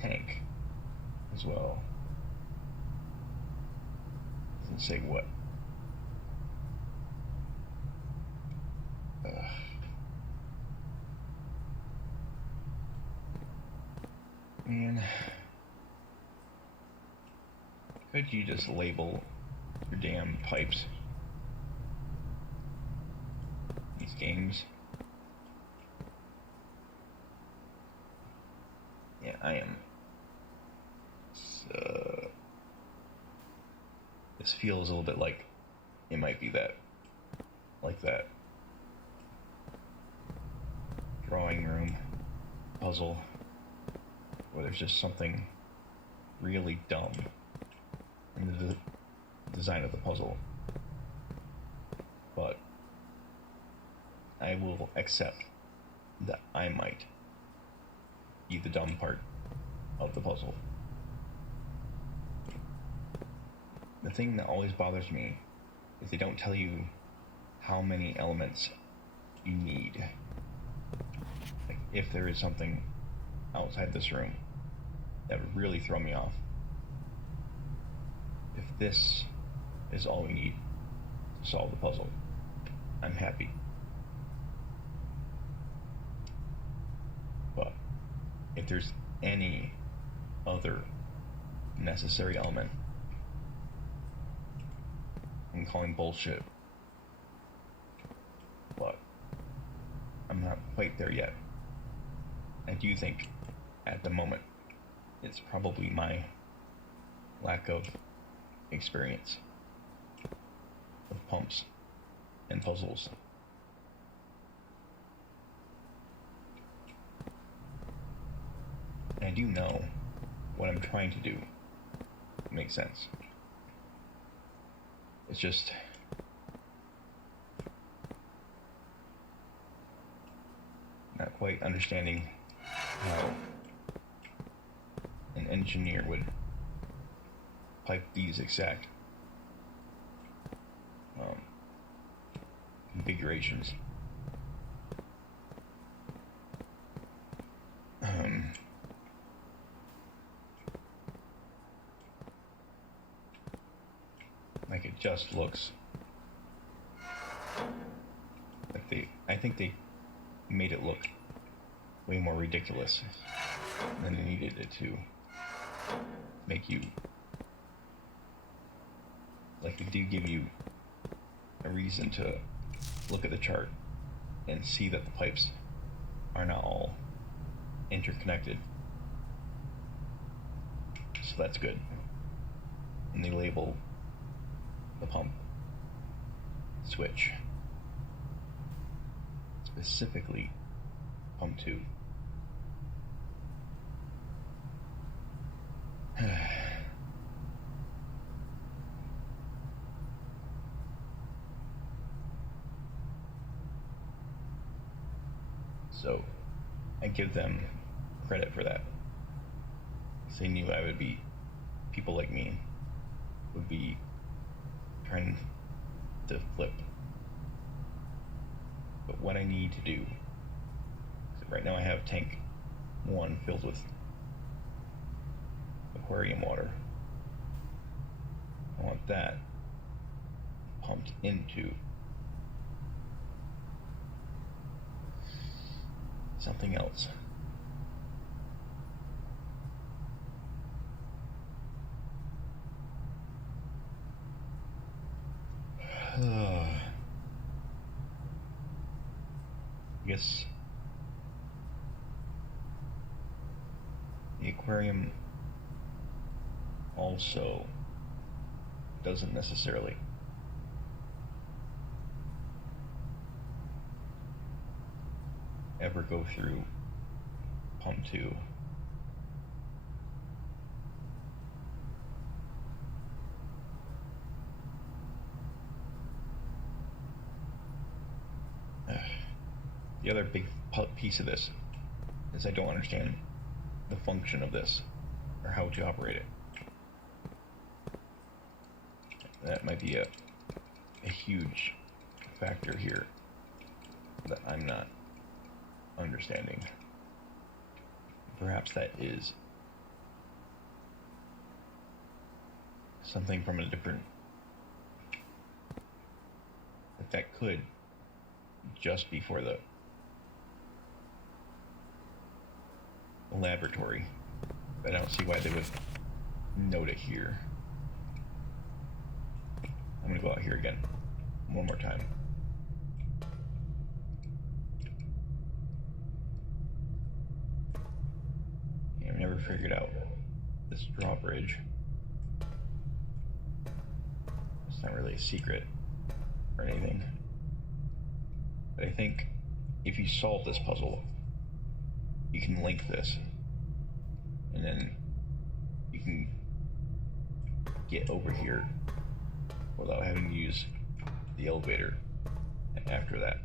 tank as well. Doesn't say what. Man, could you just label your damn pipes? These games. Yeah, I am. This feels a little bit like it might be that, like that drawing room puzzle, where there's just something really dumb in the design of the puzzle. But I will accept that I might be the dumb part of the puzzle. The thing that always bothers me is they don't tell you how many elements you need. Like, if there is something outside this room, that would really throw me off. If this is all we need to solve the puzzle, I'm happy. But if there's any other necessary element, I'm calling bullshit. But I'm not quite there yet. I do think at the moment it's probably my lack of experience with pumps and puzzles. I do know what I'm trying to do makes sense. It's just not quite understanding how an engineer would pipe these exact configurations. Like, it just looks think they made it look way more ridiculous than they needed it to make you. Like, they do give you a reason to look at the chart and see that the pipes are not all interconnected. So that's good. And they label the pump switch specifically pump 2. So I give them credit for that. They knew I would be, people like me would be trying to flip. But what I need to do, so right now I have tank 1 filled with aquarium water. I want that pumped into something else. I guess the aquarium also doesn't necessarily ever go through pump 2. The other big piece of this is I don't understand the function of this or how to operate it. That might be a huge factor here that I'm not understanding. Perhaps that is something from a different, that could just be for the laboratory, but I don't see why they would note it here. I'm gonna go out here again one more time. Yeah, I've never figured out this drawbridge. It's not really a secret or anything, but I think if you solve this puzzle, you can link this, and then you can get over here without having to use the elevator after that.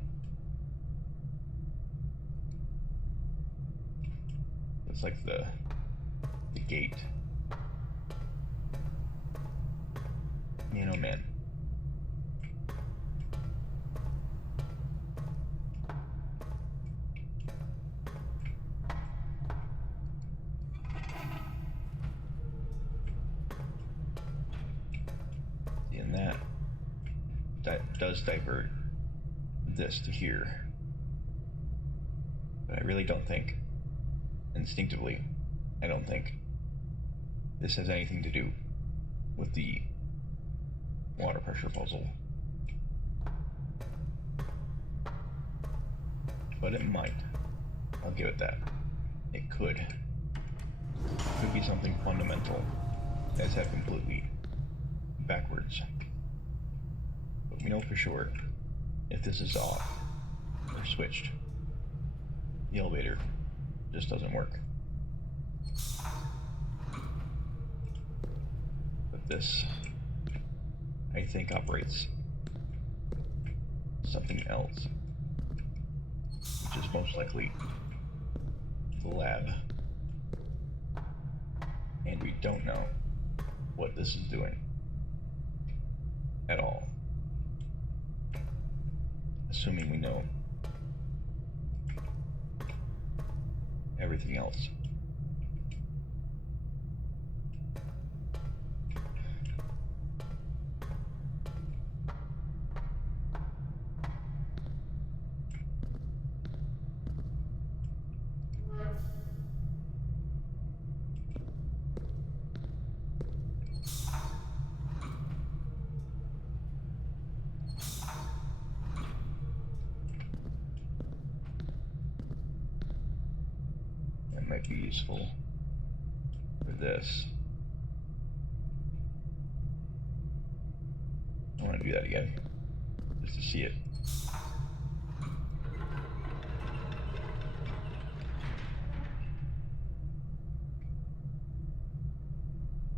It's like the gate. Man, oh man. And that does divert this to here. But I really don't think, instinctively, I don't think this has anything to do with the water pressure puzzle. But it might. I'll give it that. It could. Could be something fundamental that's had completely backwards. But we know for sure if this is off or switched, the elevator just doesn't work. But this, I think, operates something else, which is most likely the lab. And we don't know what this is doing at all. Assuming we know everything else. That might be useful for this. I want to do that again, just to see it.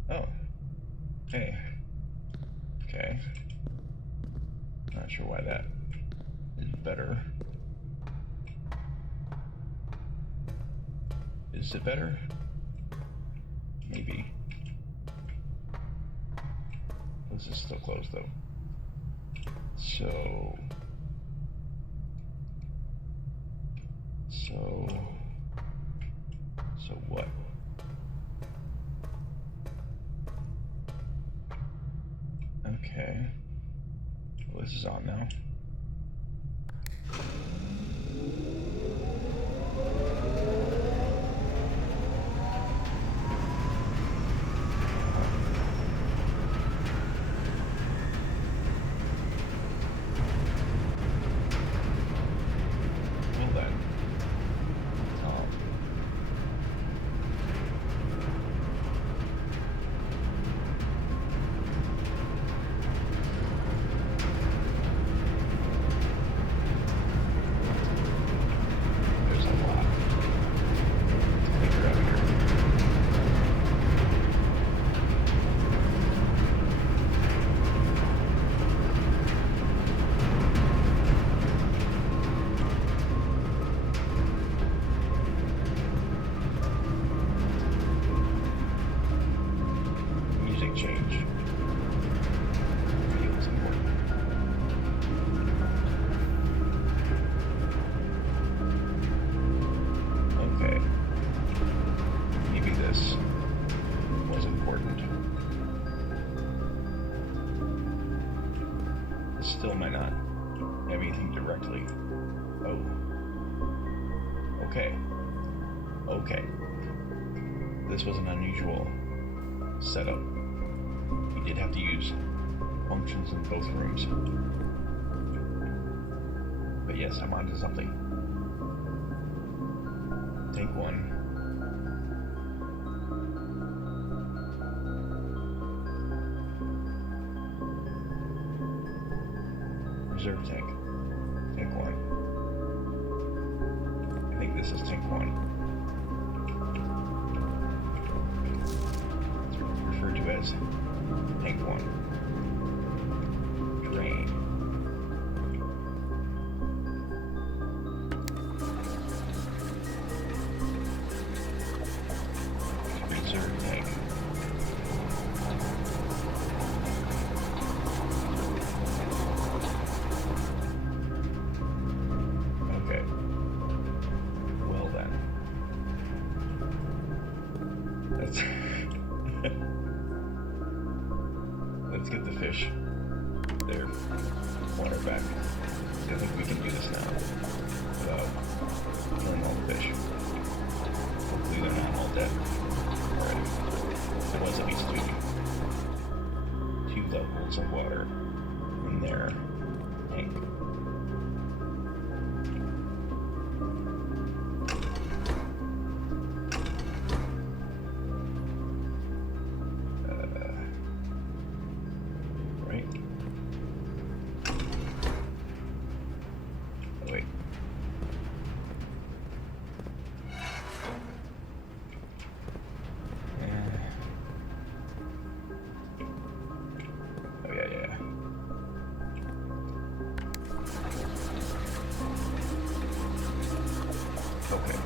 Oh, hey. Okay. Not sure why that is better. Is it better? Maybe. This is still closed though. So what? Okay. Well, this is on now. Still might not have anything directly. Oh. Okay. Okay. This was an unusual setup. We did have to use functions in both rooms. But yes, I'm onto something. Tank 1. Reserve tank. Tank 1. I think this is tank 1. It's referred to as tank 1. Drain. Reserve tank. Let's get the fish. There. Water back. I think we can do this now without killing all the fish. Hopefully they're not all dead already. There was at least two levels of water in their tank. Okay.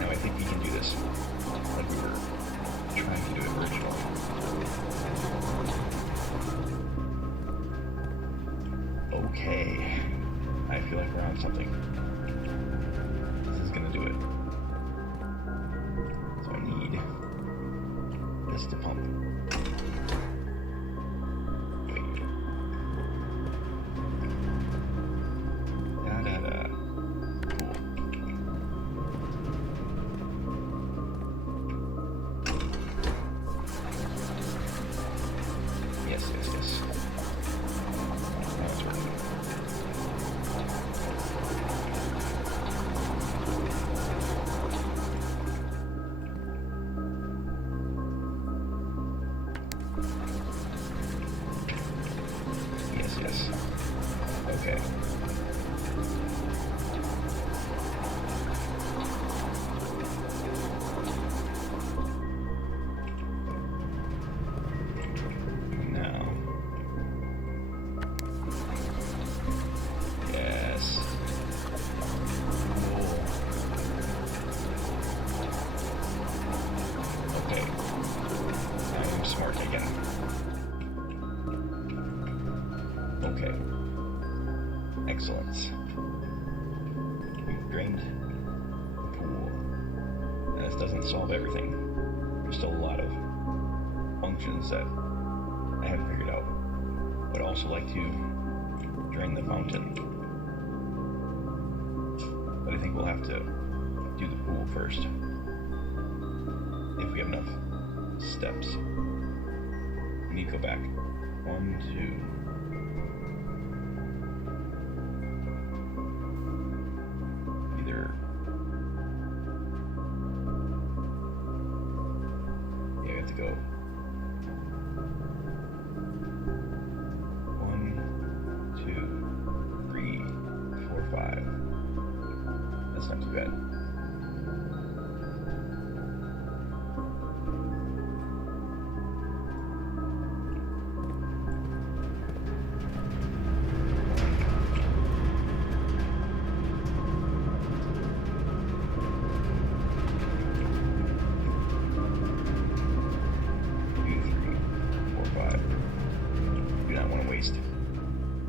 Now I think we can do this like we were trying to do it originally. Okay. I feel like we're on something. This is gonna do it. So I need this to pump. again. Okay. Excellent. We've drained the pool. And this doesn't solve everything. There's still a lot of functions that I haven't figured out. But I also like to drain the fountain. But I think we'll have to do the pool first. If we have enough steps. We need to go back. 1, 2. Either. Yeah, we have to go. 1, 2, 3, 4, 5. That's not too bad.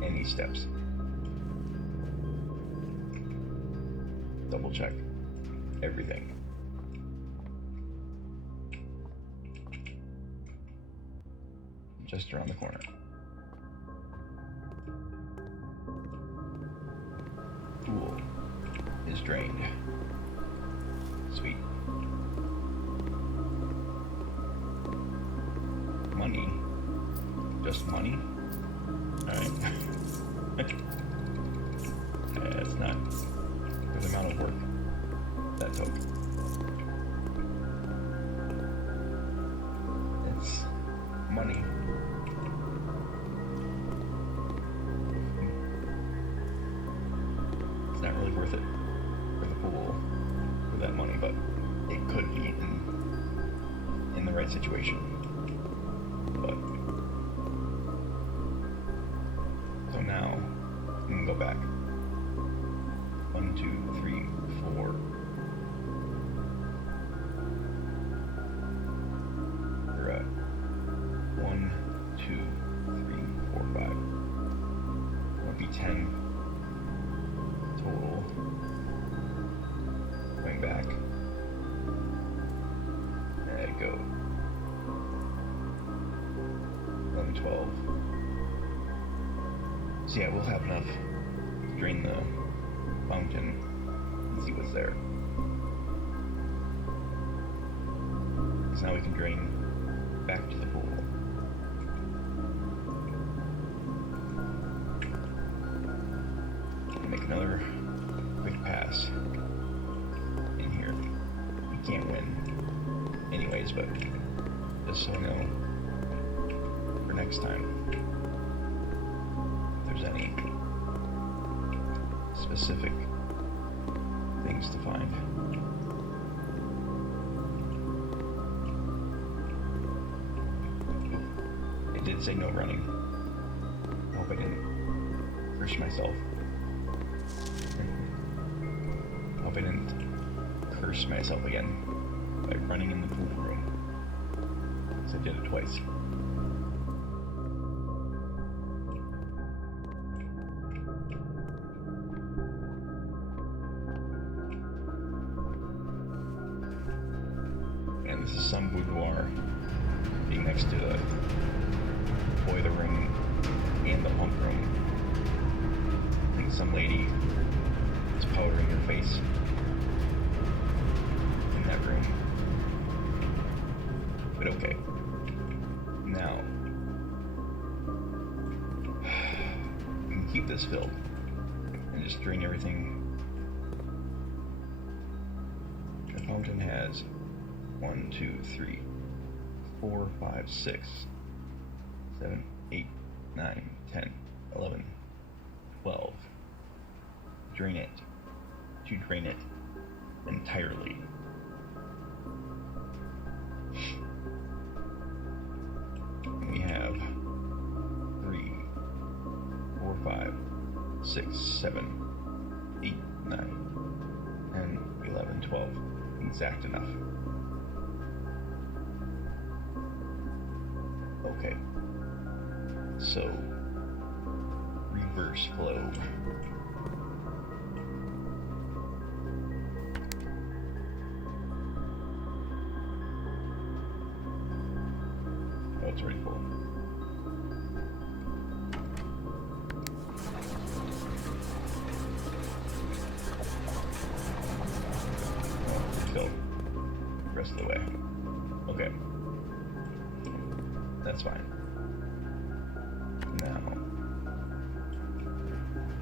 Any steps. Double check everything. Just around the corner. Pool is drained. Sweet. Money. Just money? Alright. That's not the amount of work that took. It's money. It's not really worth it for the pool for that money, but it could be in the right situation. But so now we can go back. 1, 2, 3, 4. We're at 1, 2, 3, 4, 5. That'll be 10 total. Going back. There you go. 11, 12. So yeah, we'll have enough to drain the fountain and see what's there. So now we can drain back to the pool. And make another quick pass in here. We can't win anyways, but just so I know for next time if there's any specific things to find. It did say no running. I hope I didn't curse myself. I hope I didn't curse myself again by running in the pool room. Because I did it twice. And this is some boudoir being next to the boiler room and the pump room. I think some lady is powdering her face in that room. But okay. Now, we can keep this filled and just drain everything. The fountain has 1, 2, 3, 4, 5, 6, 7, 8, 9, 10, 11, 12. Drain it. To drain it entirely. And we have 3, 4, 5, 6, 7, 8, 9, 10, 11, 12. Exact enough. Okay. So, reverse flow. Oh, it's already full. Go. Rest of the way. Okay. That's fine. Now,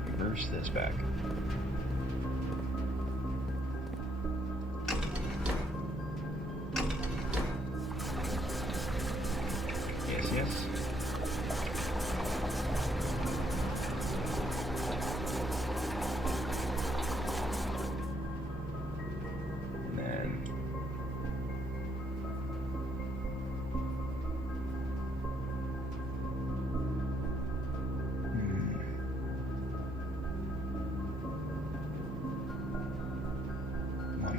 reverse this back. Yes, yes. And then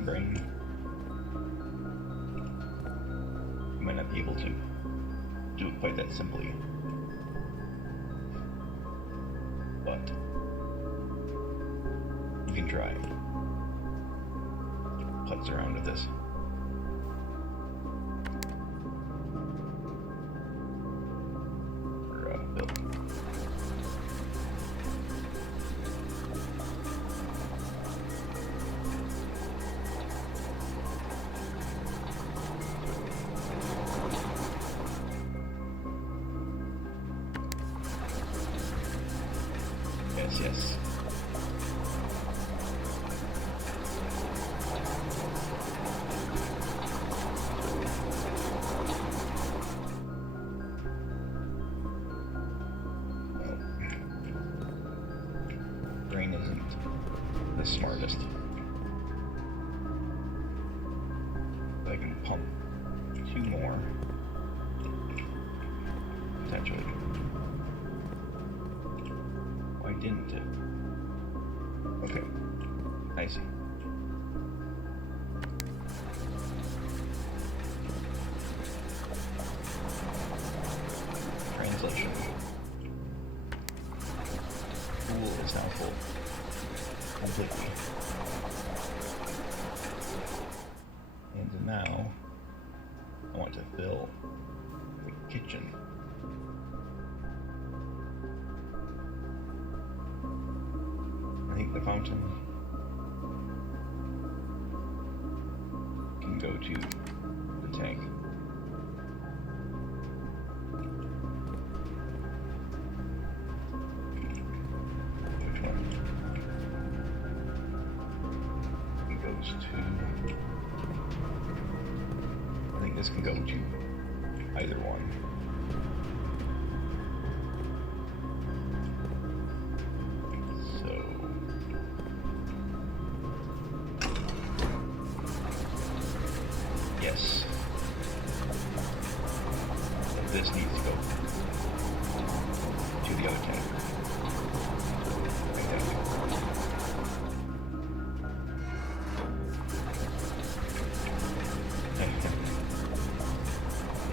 brain. You might not be able to do it quite that simply, but you can try. Putz around with this. Or, build. Yes, yes. Well, brain isn't the smartest. I can pump 2 more, potentially. Why didn't it? Okay, I see. Translation. Pool is now full. Completely. And now, I want to fill the kitchen. I think the fountain can go to the tank. Which one? It goes to... I think this can go to either one. Yes. This needs to go to the other tank. Like that.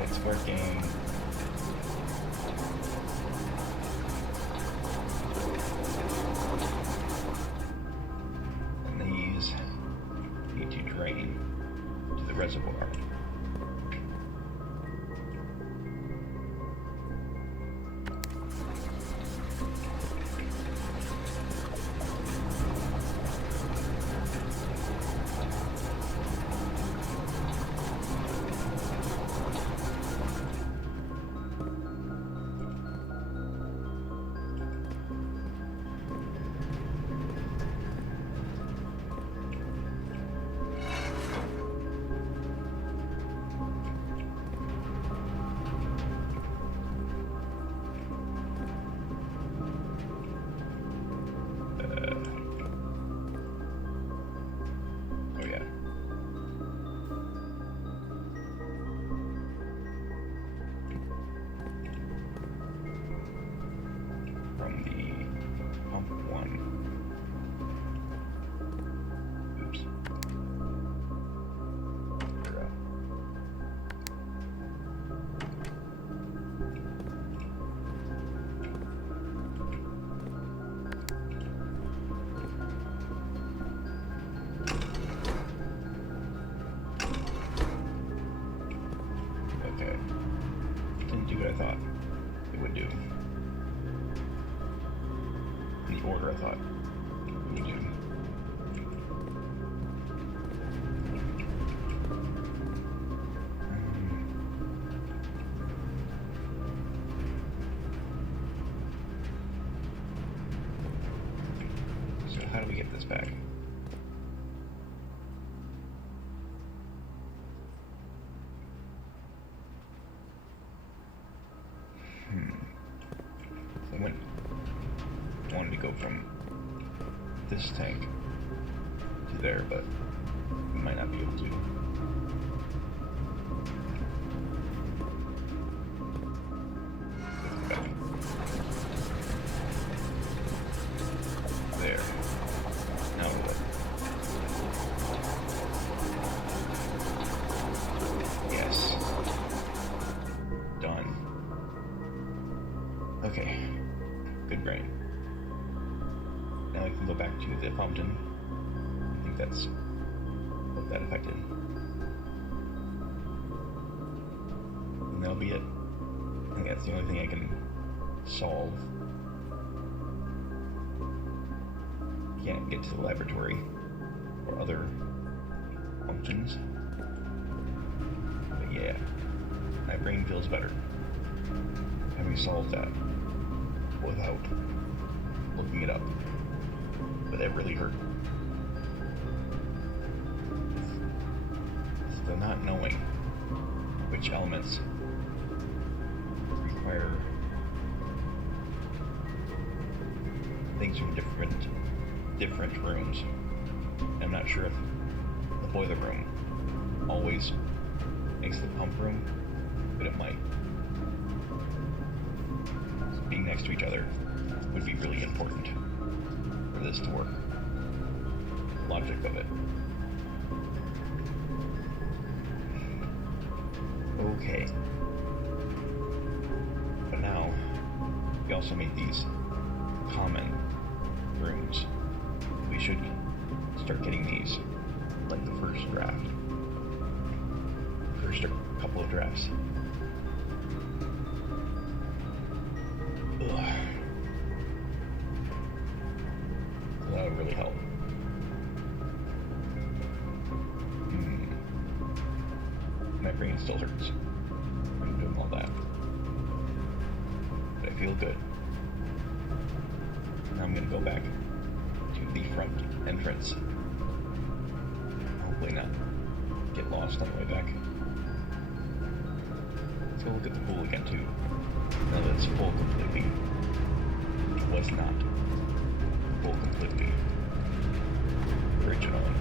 It's working. And these need to drain to the reservoir. do what I thought it would do. In the order I thought it would do. So how do we get this back? Wanted to go from this tank to there, but we might not be able to. There. Now what? Yes. Done. Okay. Good brain. Now I can go back to the fountain. I think that's what that affected. And that'll be it. I think that's the only thing I can solve. Can't get to the laboratory or other functions. But yeah, my brain feels better having solved that without looking it up. But that really hurt. It's the not knowing which elements require things from different rooms. I'm not sure if the boiler room always makes the pump room, but it might. So being next to each other would be really important for this to work. The logic of it. Okay. But now, we also made these common rooms. We should start getting these like the first draft. First a couple of drafts. Ugh. That would really help. My brain still hurts. I'm doing all that. But I feel good. Now I'm gonna go back to the front entrance. Hopefully not get lost on the way back. Let's go look at the pool again too. Now that it's full completely. It was not full completely originally.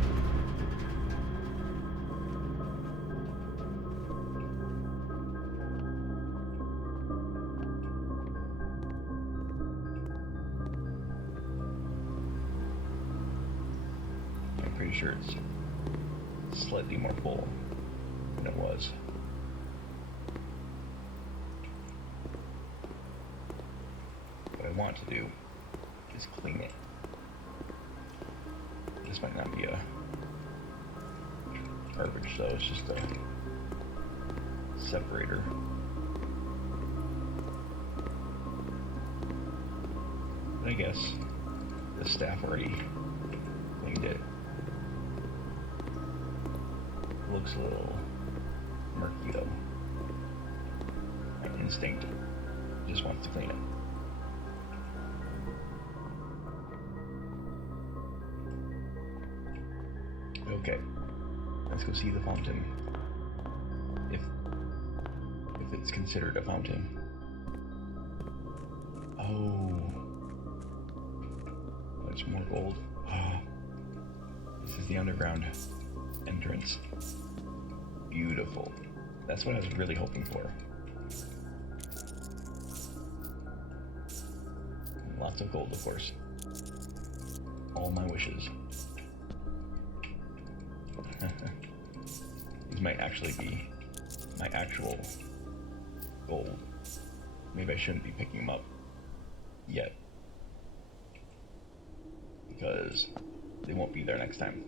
I'm pretty sure it's slightly more full than it was. What I want to do is clean it. This might not be a garbage though, it's just a separator. But I guess the staff already cleaned it. Looks a little murky though. My instinct just wants to clean it. Okay, let's go see the fountain. If it's considered a fountain. Oh, there's more gold. Oh, this is the underground entrance. Beautiful. That's what I was really hoping for. Lots of gold, of course. All my wishes. These might actually be my actual gold. Maybe I shouldn't be picking them up yet, because they won't be there next time.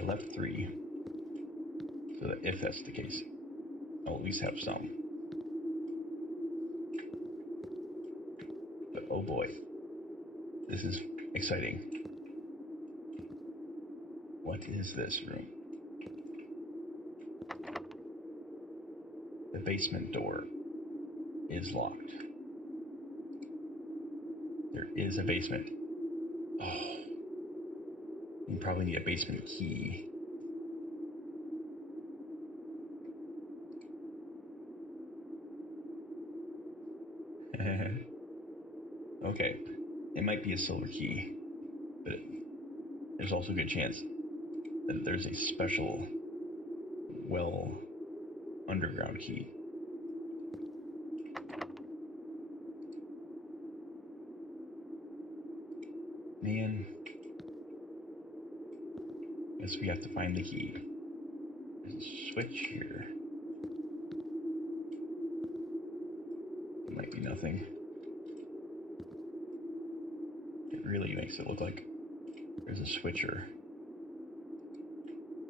I left 3 So that if that's the case, I'll at least have some. But oh boy, this is exciting. What is this room? The basement door is locked. There is a basement. Oh, you probably need a basement key. Okay, it might be a silver key, but there's also a good chance that there's a special, well, underground key. Man, guess we have to find the key. There's a switch here. It might be nothing. It really makes it look like there's a switcher.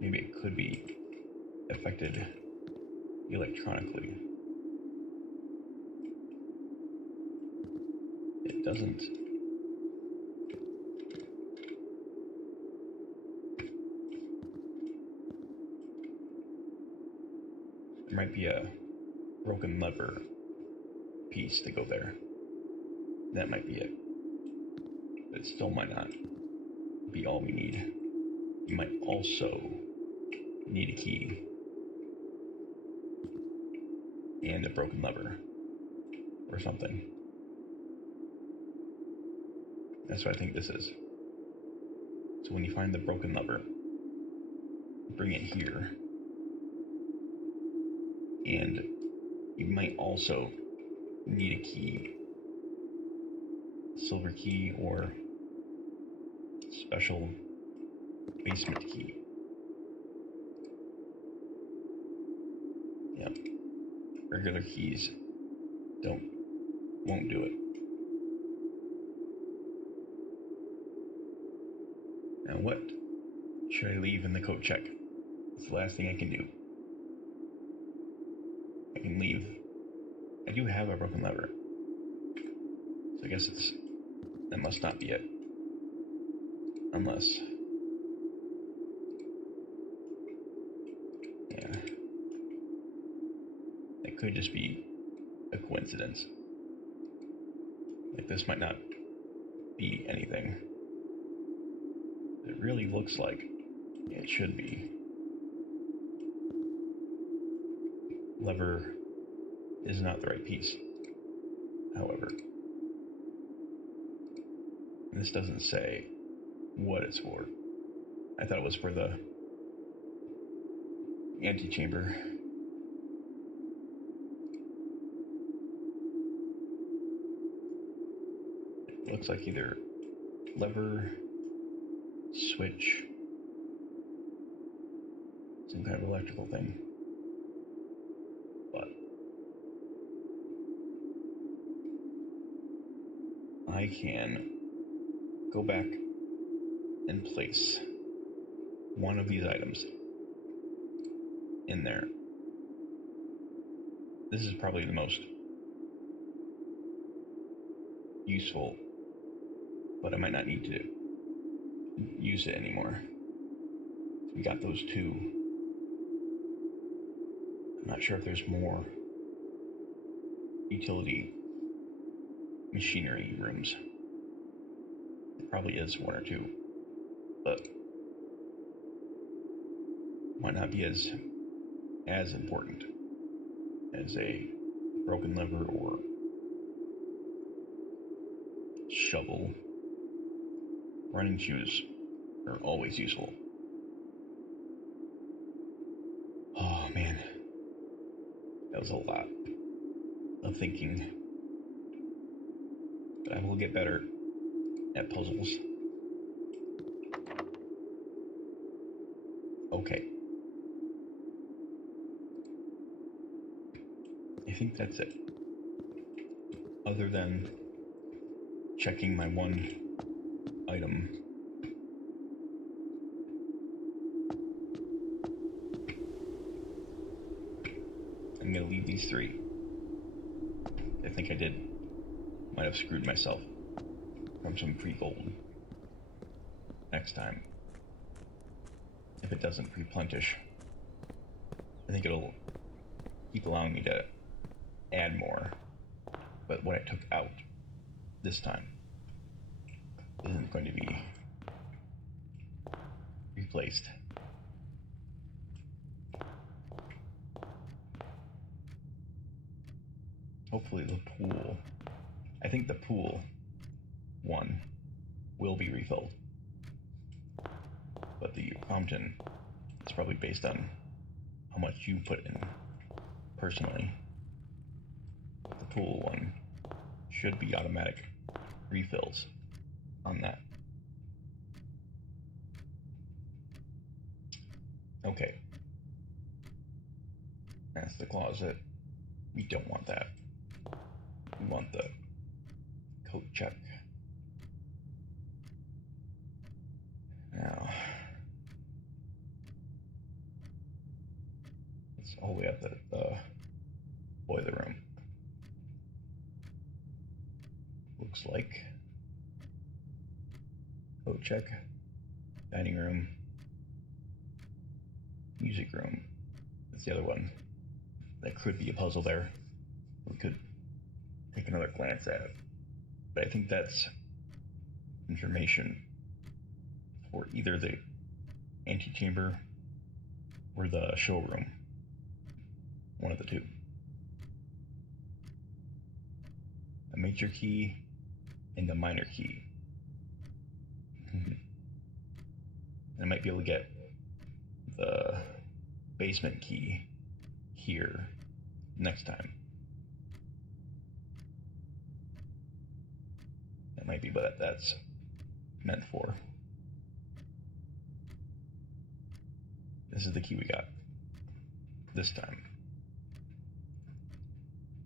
Maybe it could be affected electronically. It doesn't. There might be a broken lever piece to go there. That might be it. But it still might not be all we need. You might also need a key and a broken lever or something. That's what I think this is. So when you find the broken lever, bring it here. And you might also need a key. Silver key or special basement key. Yep. Regular keys won't do it. Now what should I leave in the coat check? It's the last thing I can do. I can leave. I do have a broken lever. So I guess that must not be it. Unless, yeah. It could just be a coincidence. Like this might not be anything. It really looks like it should be. Lever is not the right piece, however. And this doesn't say what it's for. I thought it was for the antechamber. It looks like either lever, switch, some kind of electrical thing. But I can go back and place one of these items in there. This is probably the most useful, but I might not need to use it anymore. We got those two. I'm not sure if there's more utility machinery rooms. There probably is one or two, but might not be as important as a broken lever or shovel. Running shoes are always useful. Oh man, that was a lot of thinking, but I will get better at puzzles. Okay. I think that's it. Other than checking my one item. going to leave these 3. I think I might have screwed myself from some free gold next time. If it doesn't replenish, I think it'll keep allowing me to add more. But what I took out this time isn't going to be replaced. Hopefully the pool, I think the pool one will be refilled. But the fountain is probably based on how much you put in personally. The pool one should be automatic refills on that. Okay. That's the closet. We don't want that. We want the coat check. Now, it's all the way up the boiler room. Looks like. Coat check. Dining room. Music room. That's the other one. That could be a puzzle there. We could take another glance at it. But I think that's information for either the antechamber or the showroom. One of the two. A major key and a minor key. I might be able to get the basement key here next time. That might be what that's meant for. This is the key we got this time.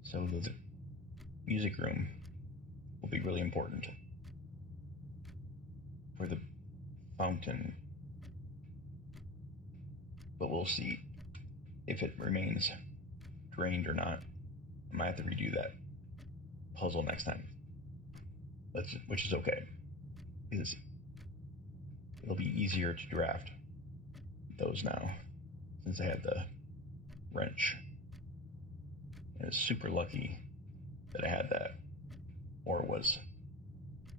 So the music room will be really important for the fountain, but we'll see if it remains drained or not. I might have to redo that puzzle next time, which is okay, because it'll be easier to draft those now since I had the wrench. And it's super lucky that I had that, or was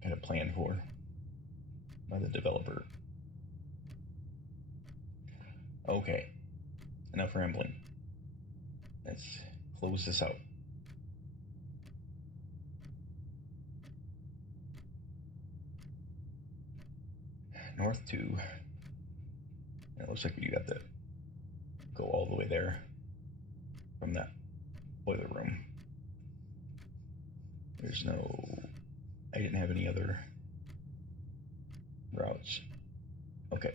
kind of planned for by the developer. Okay, enough rambling. Let's close this out. North 2. It looks like you have to go all the way there from that boiler room. There's no... I didn't have any other routes. Okay.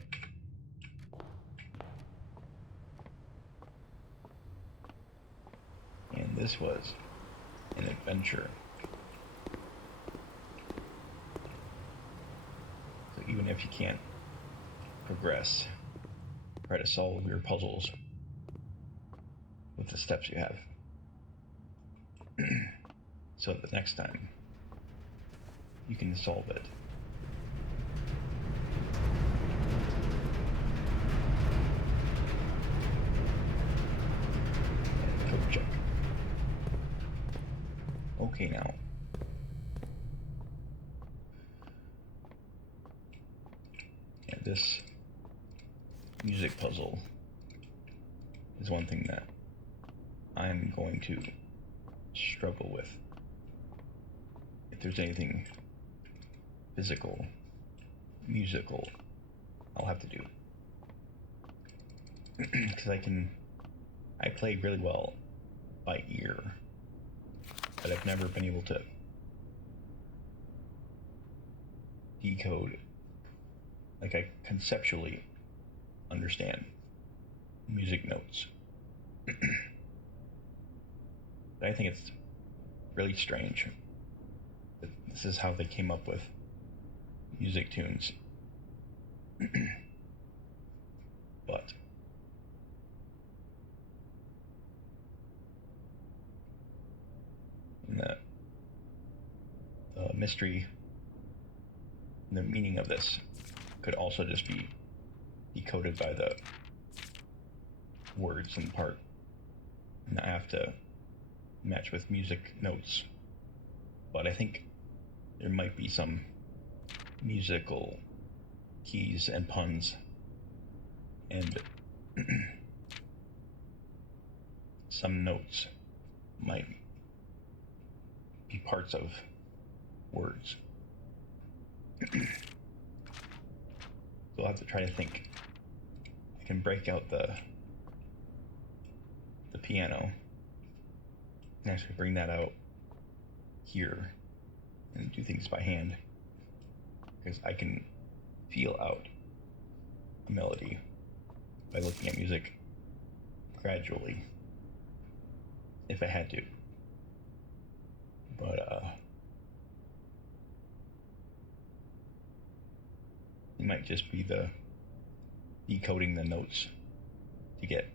And this was an adventure. So even if you can't progress, try to solve your puzzles with the steps you have. So the next time you can solve it. Code check. Okay, now. Yeah, this music puzzle is one thing that I'm going to struggle with. If there's anything physical, musical, I'll have to do. Because I play really well by ear, but I've never been able to decode, like I conceptually understand music notes. But I think it's really strange that this is how they came up with music tunes. But mystery, the meaning of this could also just be decoded by the words in part. And I have to match with music notes. But I think there might be some musical keys and puns and some notes might be parts of words. So I'll have to try to think. I can break out the piano and actually bring that out here and do things by hand, because I can feel out a melody by looking at music gradually if I had to. But it might just be the decoding the notes to get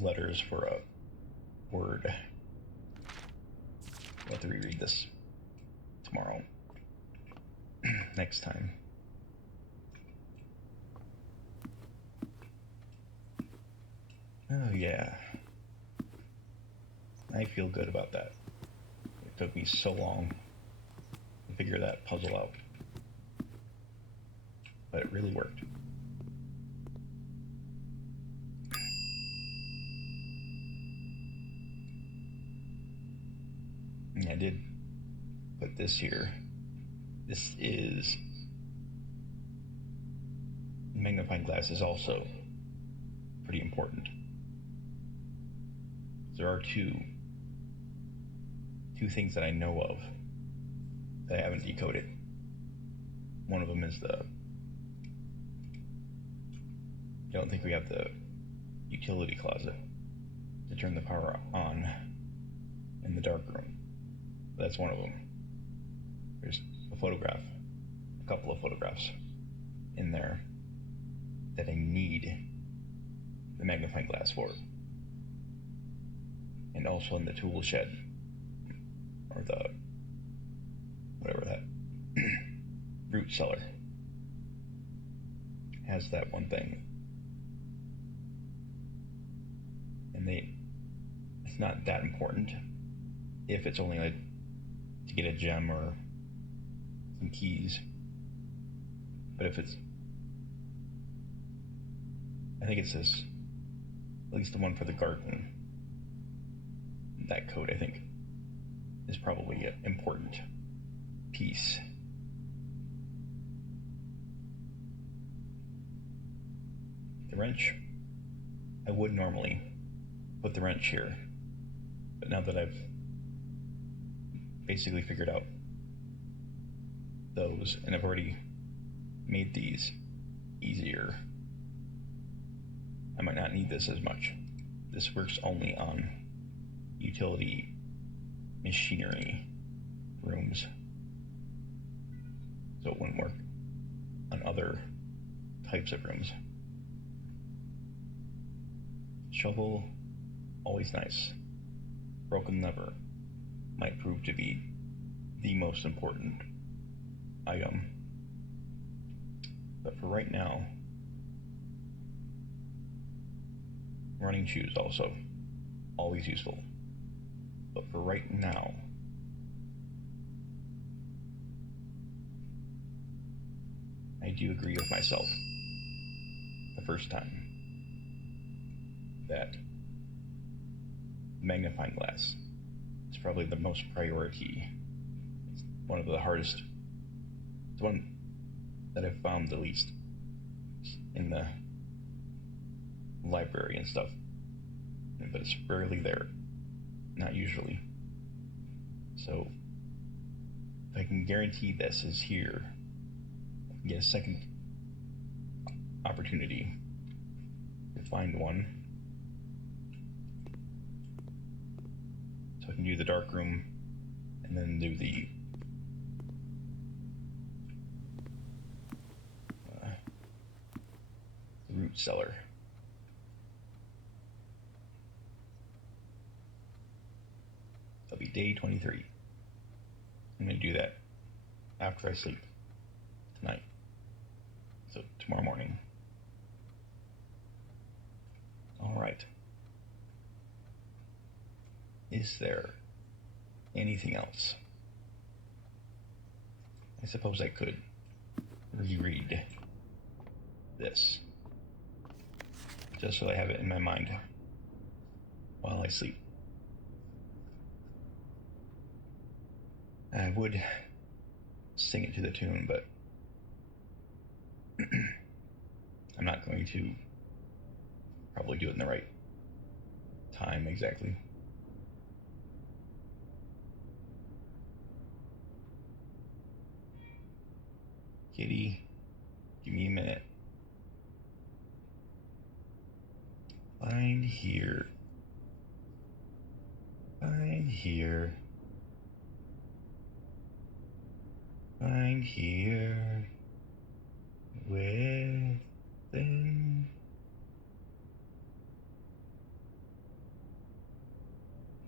letters for a word. I'll have to reread this tomorrow. Next time. Oh yeah. I feel good about that. It took me so long to figure that puzzle out. But it really worked. And I did put this here. This is... magnifying glass is also pretty important. There are two things that I know of that I haven't decoded. One of them is I don't think we have the utility closet to turn the power on in the dark room. That's one of them. There's a couple of photographs in there that I need the magnifying glass for. And also in the tool shed, or the, whatever that, root cellar has that one thing. And it's not that important if it's only like to get a gem or some keys. But if it's, I think it says, at least the one for the garden, that code I think is probably an important piece. The wrench, I would normally put the wrench here, but now that I've basically figured out those, and I've already made these easier, I might not need this as much. This works only on utility machinery rooms, so it wouldn't work on other types of rooms. Shovel, always nice. Broken lever might prove to be the most important item. But for right now, running shoes also, always useful. But for right now, I do agree with myself the first time that magnifying glass is probably the most priority. It's one of the hardest. It's one that I've found the least in the library and stuff, but it's rarely there, not usually. So if I can guarantee this is here, I can get a second opportunity to find one. So I can do the dark room and then do the root cellar. That'll be day 23. I'm going to do that after I sleep tonight. So tomorrow morning. Alright. Is there anything else? I suppose I could reread this, just so I have it in my mind while I sleep. I would sing it to the tune, but I'm not going to probably do it in the right time exactly. Kitty, give me a minute. Find here. Find here. Find here. Within.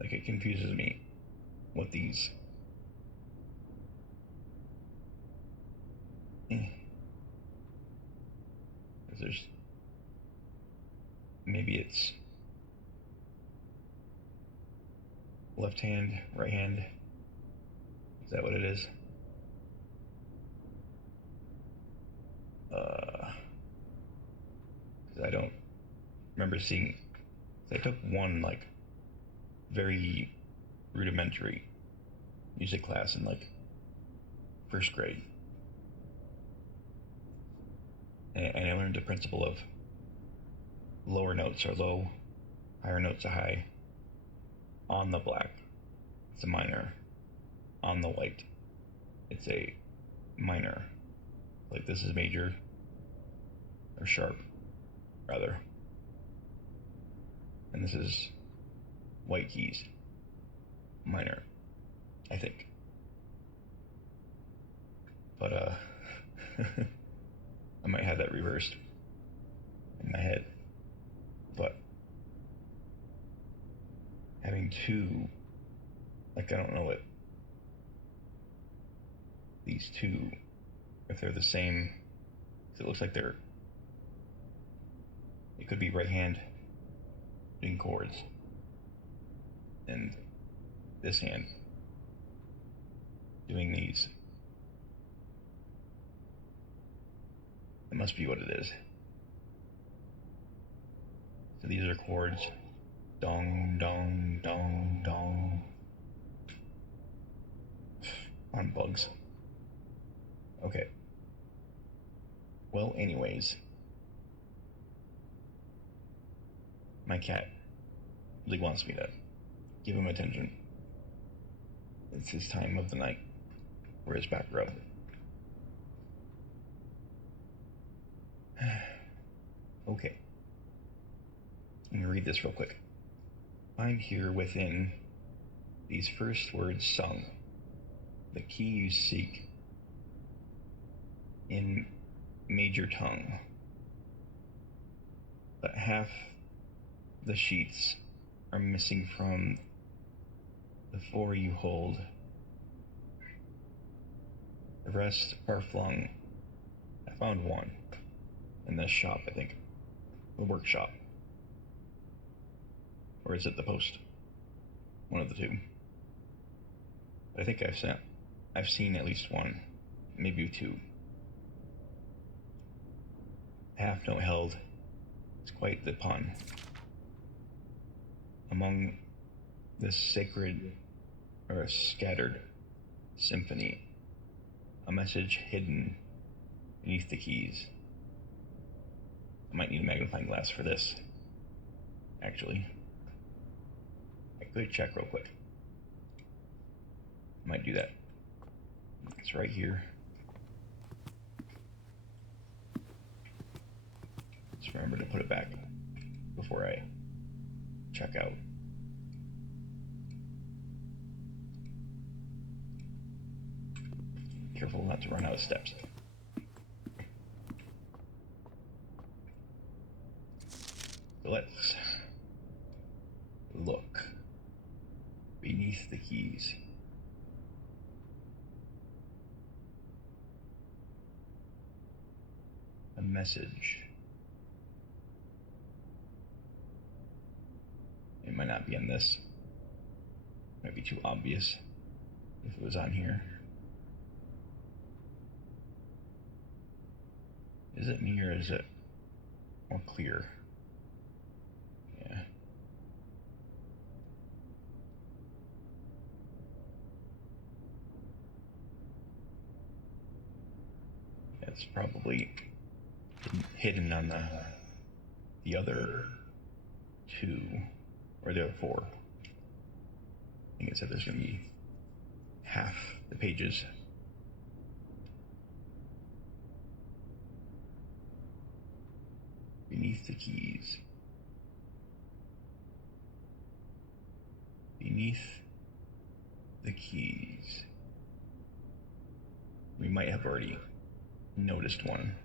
Like, it confuses me what these there's maybe it's left hand, right hand. Is that what it is? Because I don't remember seeing. I took one like very rudimentary music class in like first grade, and I learned the principle of lower notes are low, higher notes are high. On the black, it's a minor. On the white, it's a minor. Like this is major, or sharp, rather. And this is white keys, minor, I think. But I might have that reversed in my head. But having two, like I don't know what these two, if they're the same, because it looks like it could be right hand doing chords, and this hand doing these. It must be what it is. So these are chords. Dong, dong, dong, dong. On bugs. Okay. Well, anyways. My cat really wants me to give him attention. It's his time of the night for his back rub. Okay. Let me read this real quick. Find here within these first words sung the key you seek in major tongue, but half the sheets are missing from the four you hold. The rest are flung. I found one in the shop, I think. The workshop. Or is it the post? One of the two. But I think I've seen at least one, maybe two. Half note held. It's quite the pun. Among this sacred or a scattered symphony, a message hidden beneath the keys. I might need a magnifying glass for this, actually. I could check real quick. Might do that. It's right here. Just remember to put it back before I check out. Careful not to run out of steps. So let's look beneath the keys. message. It might not be on this. Might be too obvious if it was on here. Is it me or is it more clear? Yeah. It's probably hidden on the other two, or the other four. I think it said there's going to be half the pages. Beneath the keys. Beneath the keys. We might have already noticed one.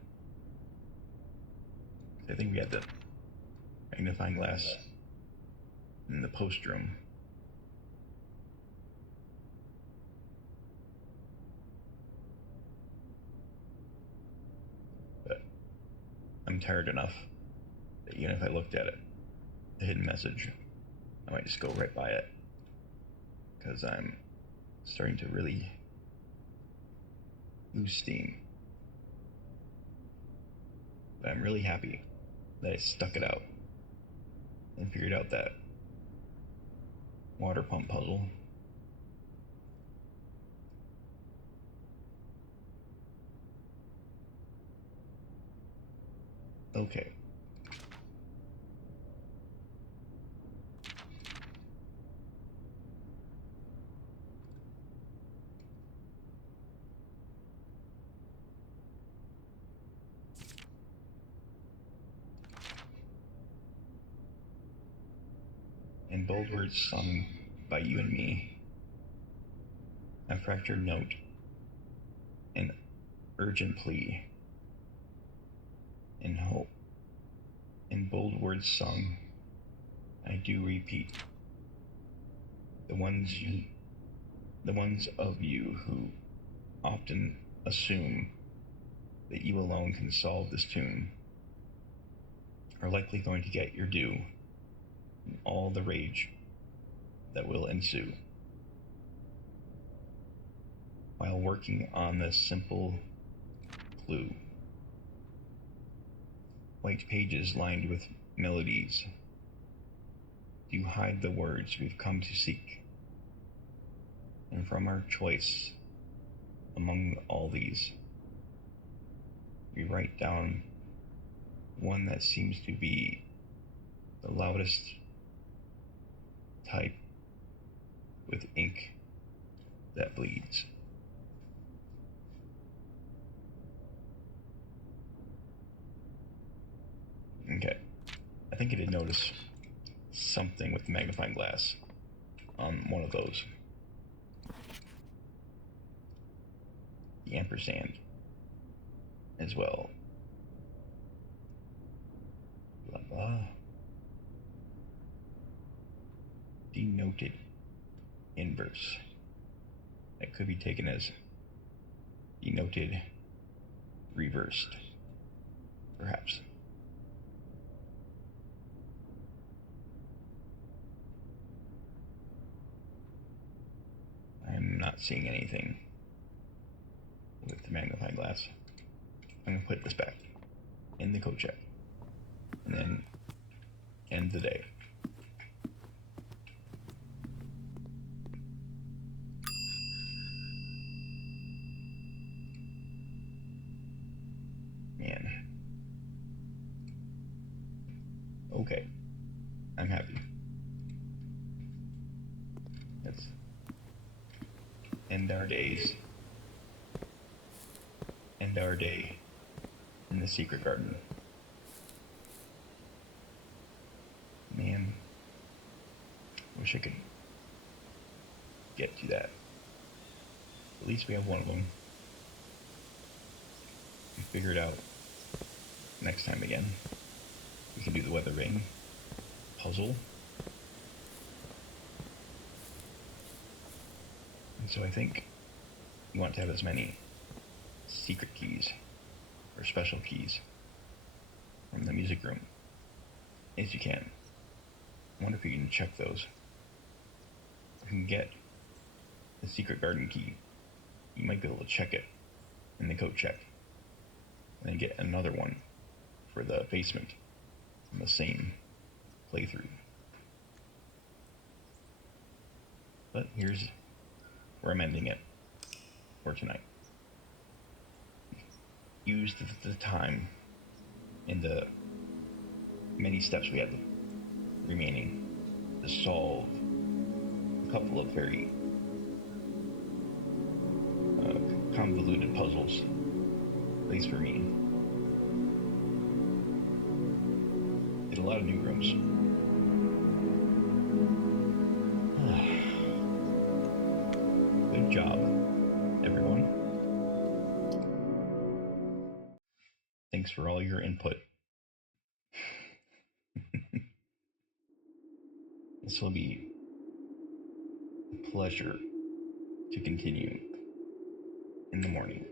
I think we had the magnifying glass in the post room. But I'm tired enough that even if I looked at it, the hidden message, I might just go right by it, because I'm starting to really lose steam. But I'm really happy that I stuck it out and figured out that water pump puzzle. Okay. In bold words sung by you and me, a fractured note, an urgent plea, in hope. In bold words sung, I do repeat, the ones of you who often assume that you alone can solve this tune are likely going to get your due in all the rage that will ensue. While working on this simple clue, white pages lined with melodies do hide the words we've come to seek, and from our choice among all these, we write down one that seems to be the loudest type with ink that bleeds. Okay, I think I did notice something with the magnifying glass on one of those. The ampersand as well. Blah blah. Denoted inverse. That could be taken as denoted reversed, perhaps. I'm not seeing anything with the magnifying glass. I'm gonna put this back in the code check and then end the day. Man. Okay. I'm happy. Let's end our days. End our day in the secret garden. Man, wish I could get to that. At least we have one of them. We figure it out next time again. We can do the weather ring puzzle. And so I think we want to have as many secret keys or special keys from the music room as you can. I wonder if you can check those. If you can get the secret garden key, you might be able to check it in the code check, and then get another one for the basement in the same playthrough. But here's where I'm ending it for tonight. Used the time and the many steps we had remaining to solve a couple of very convoluted puzzles, at least for me. Did a lot of new rooms. Good job, everyone. Thanks for all your input. This will be a pleasure to continue in the morning.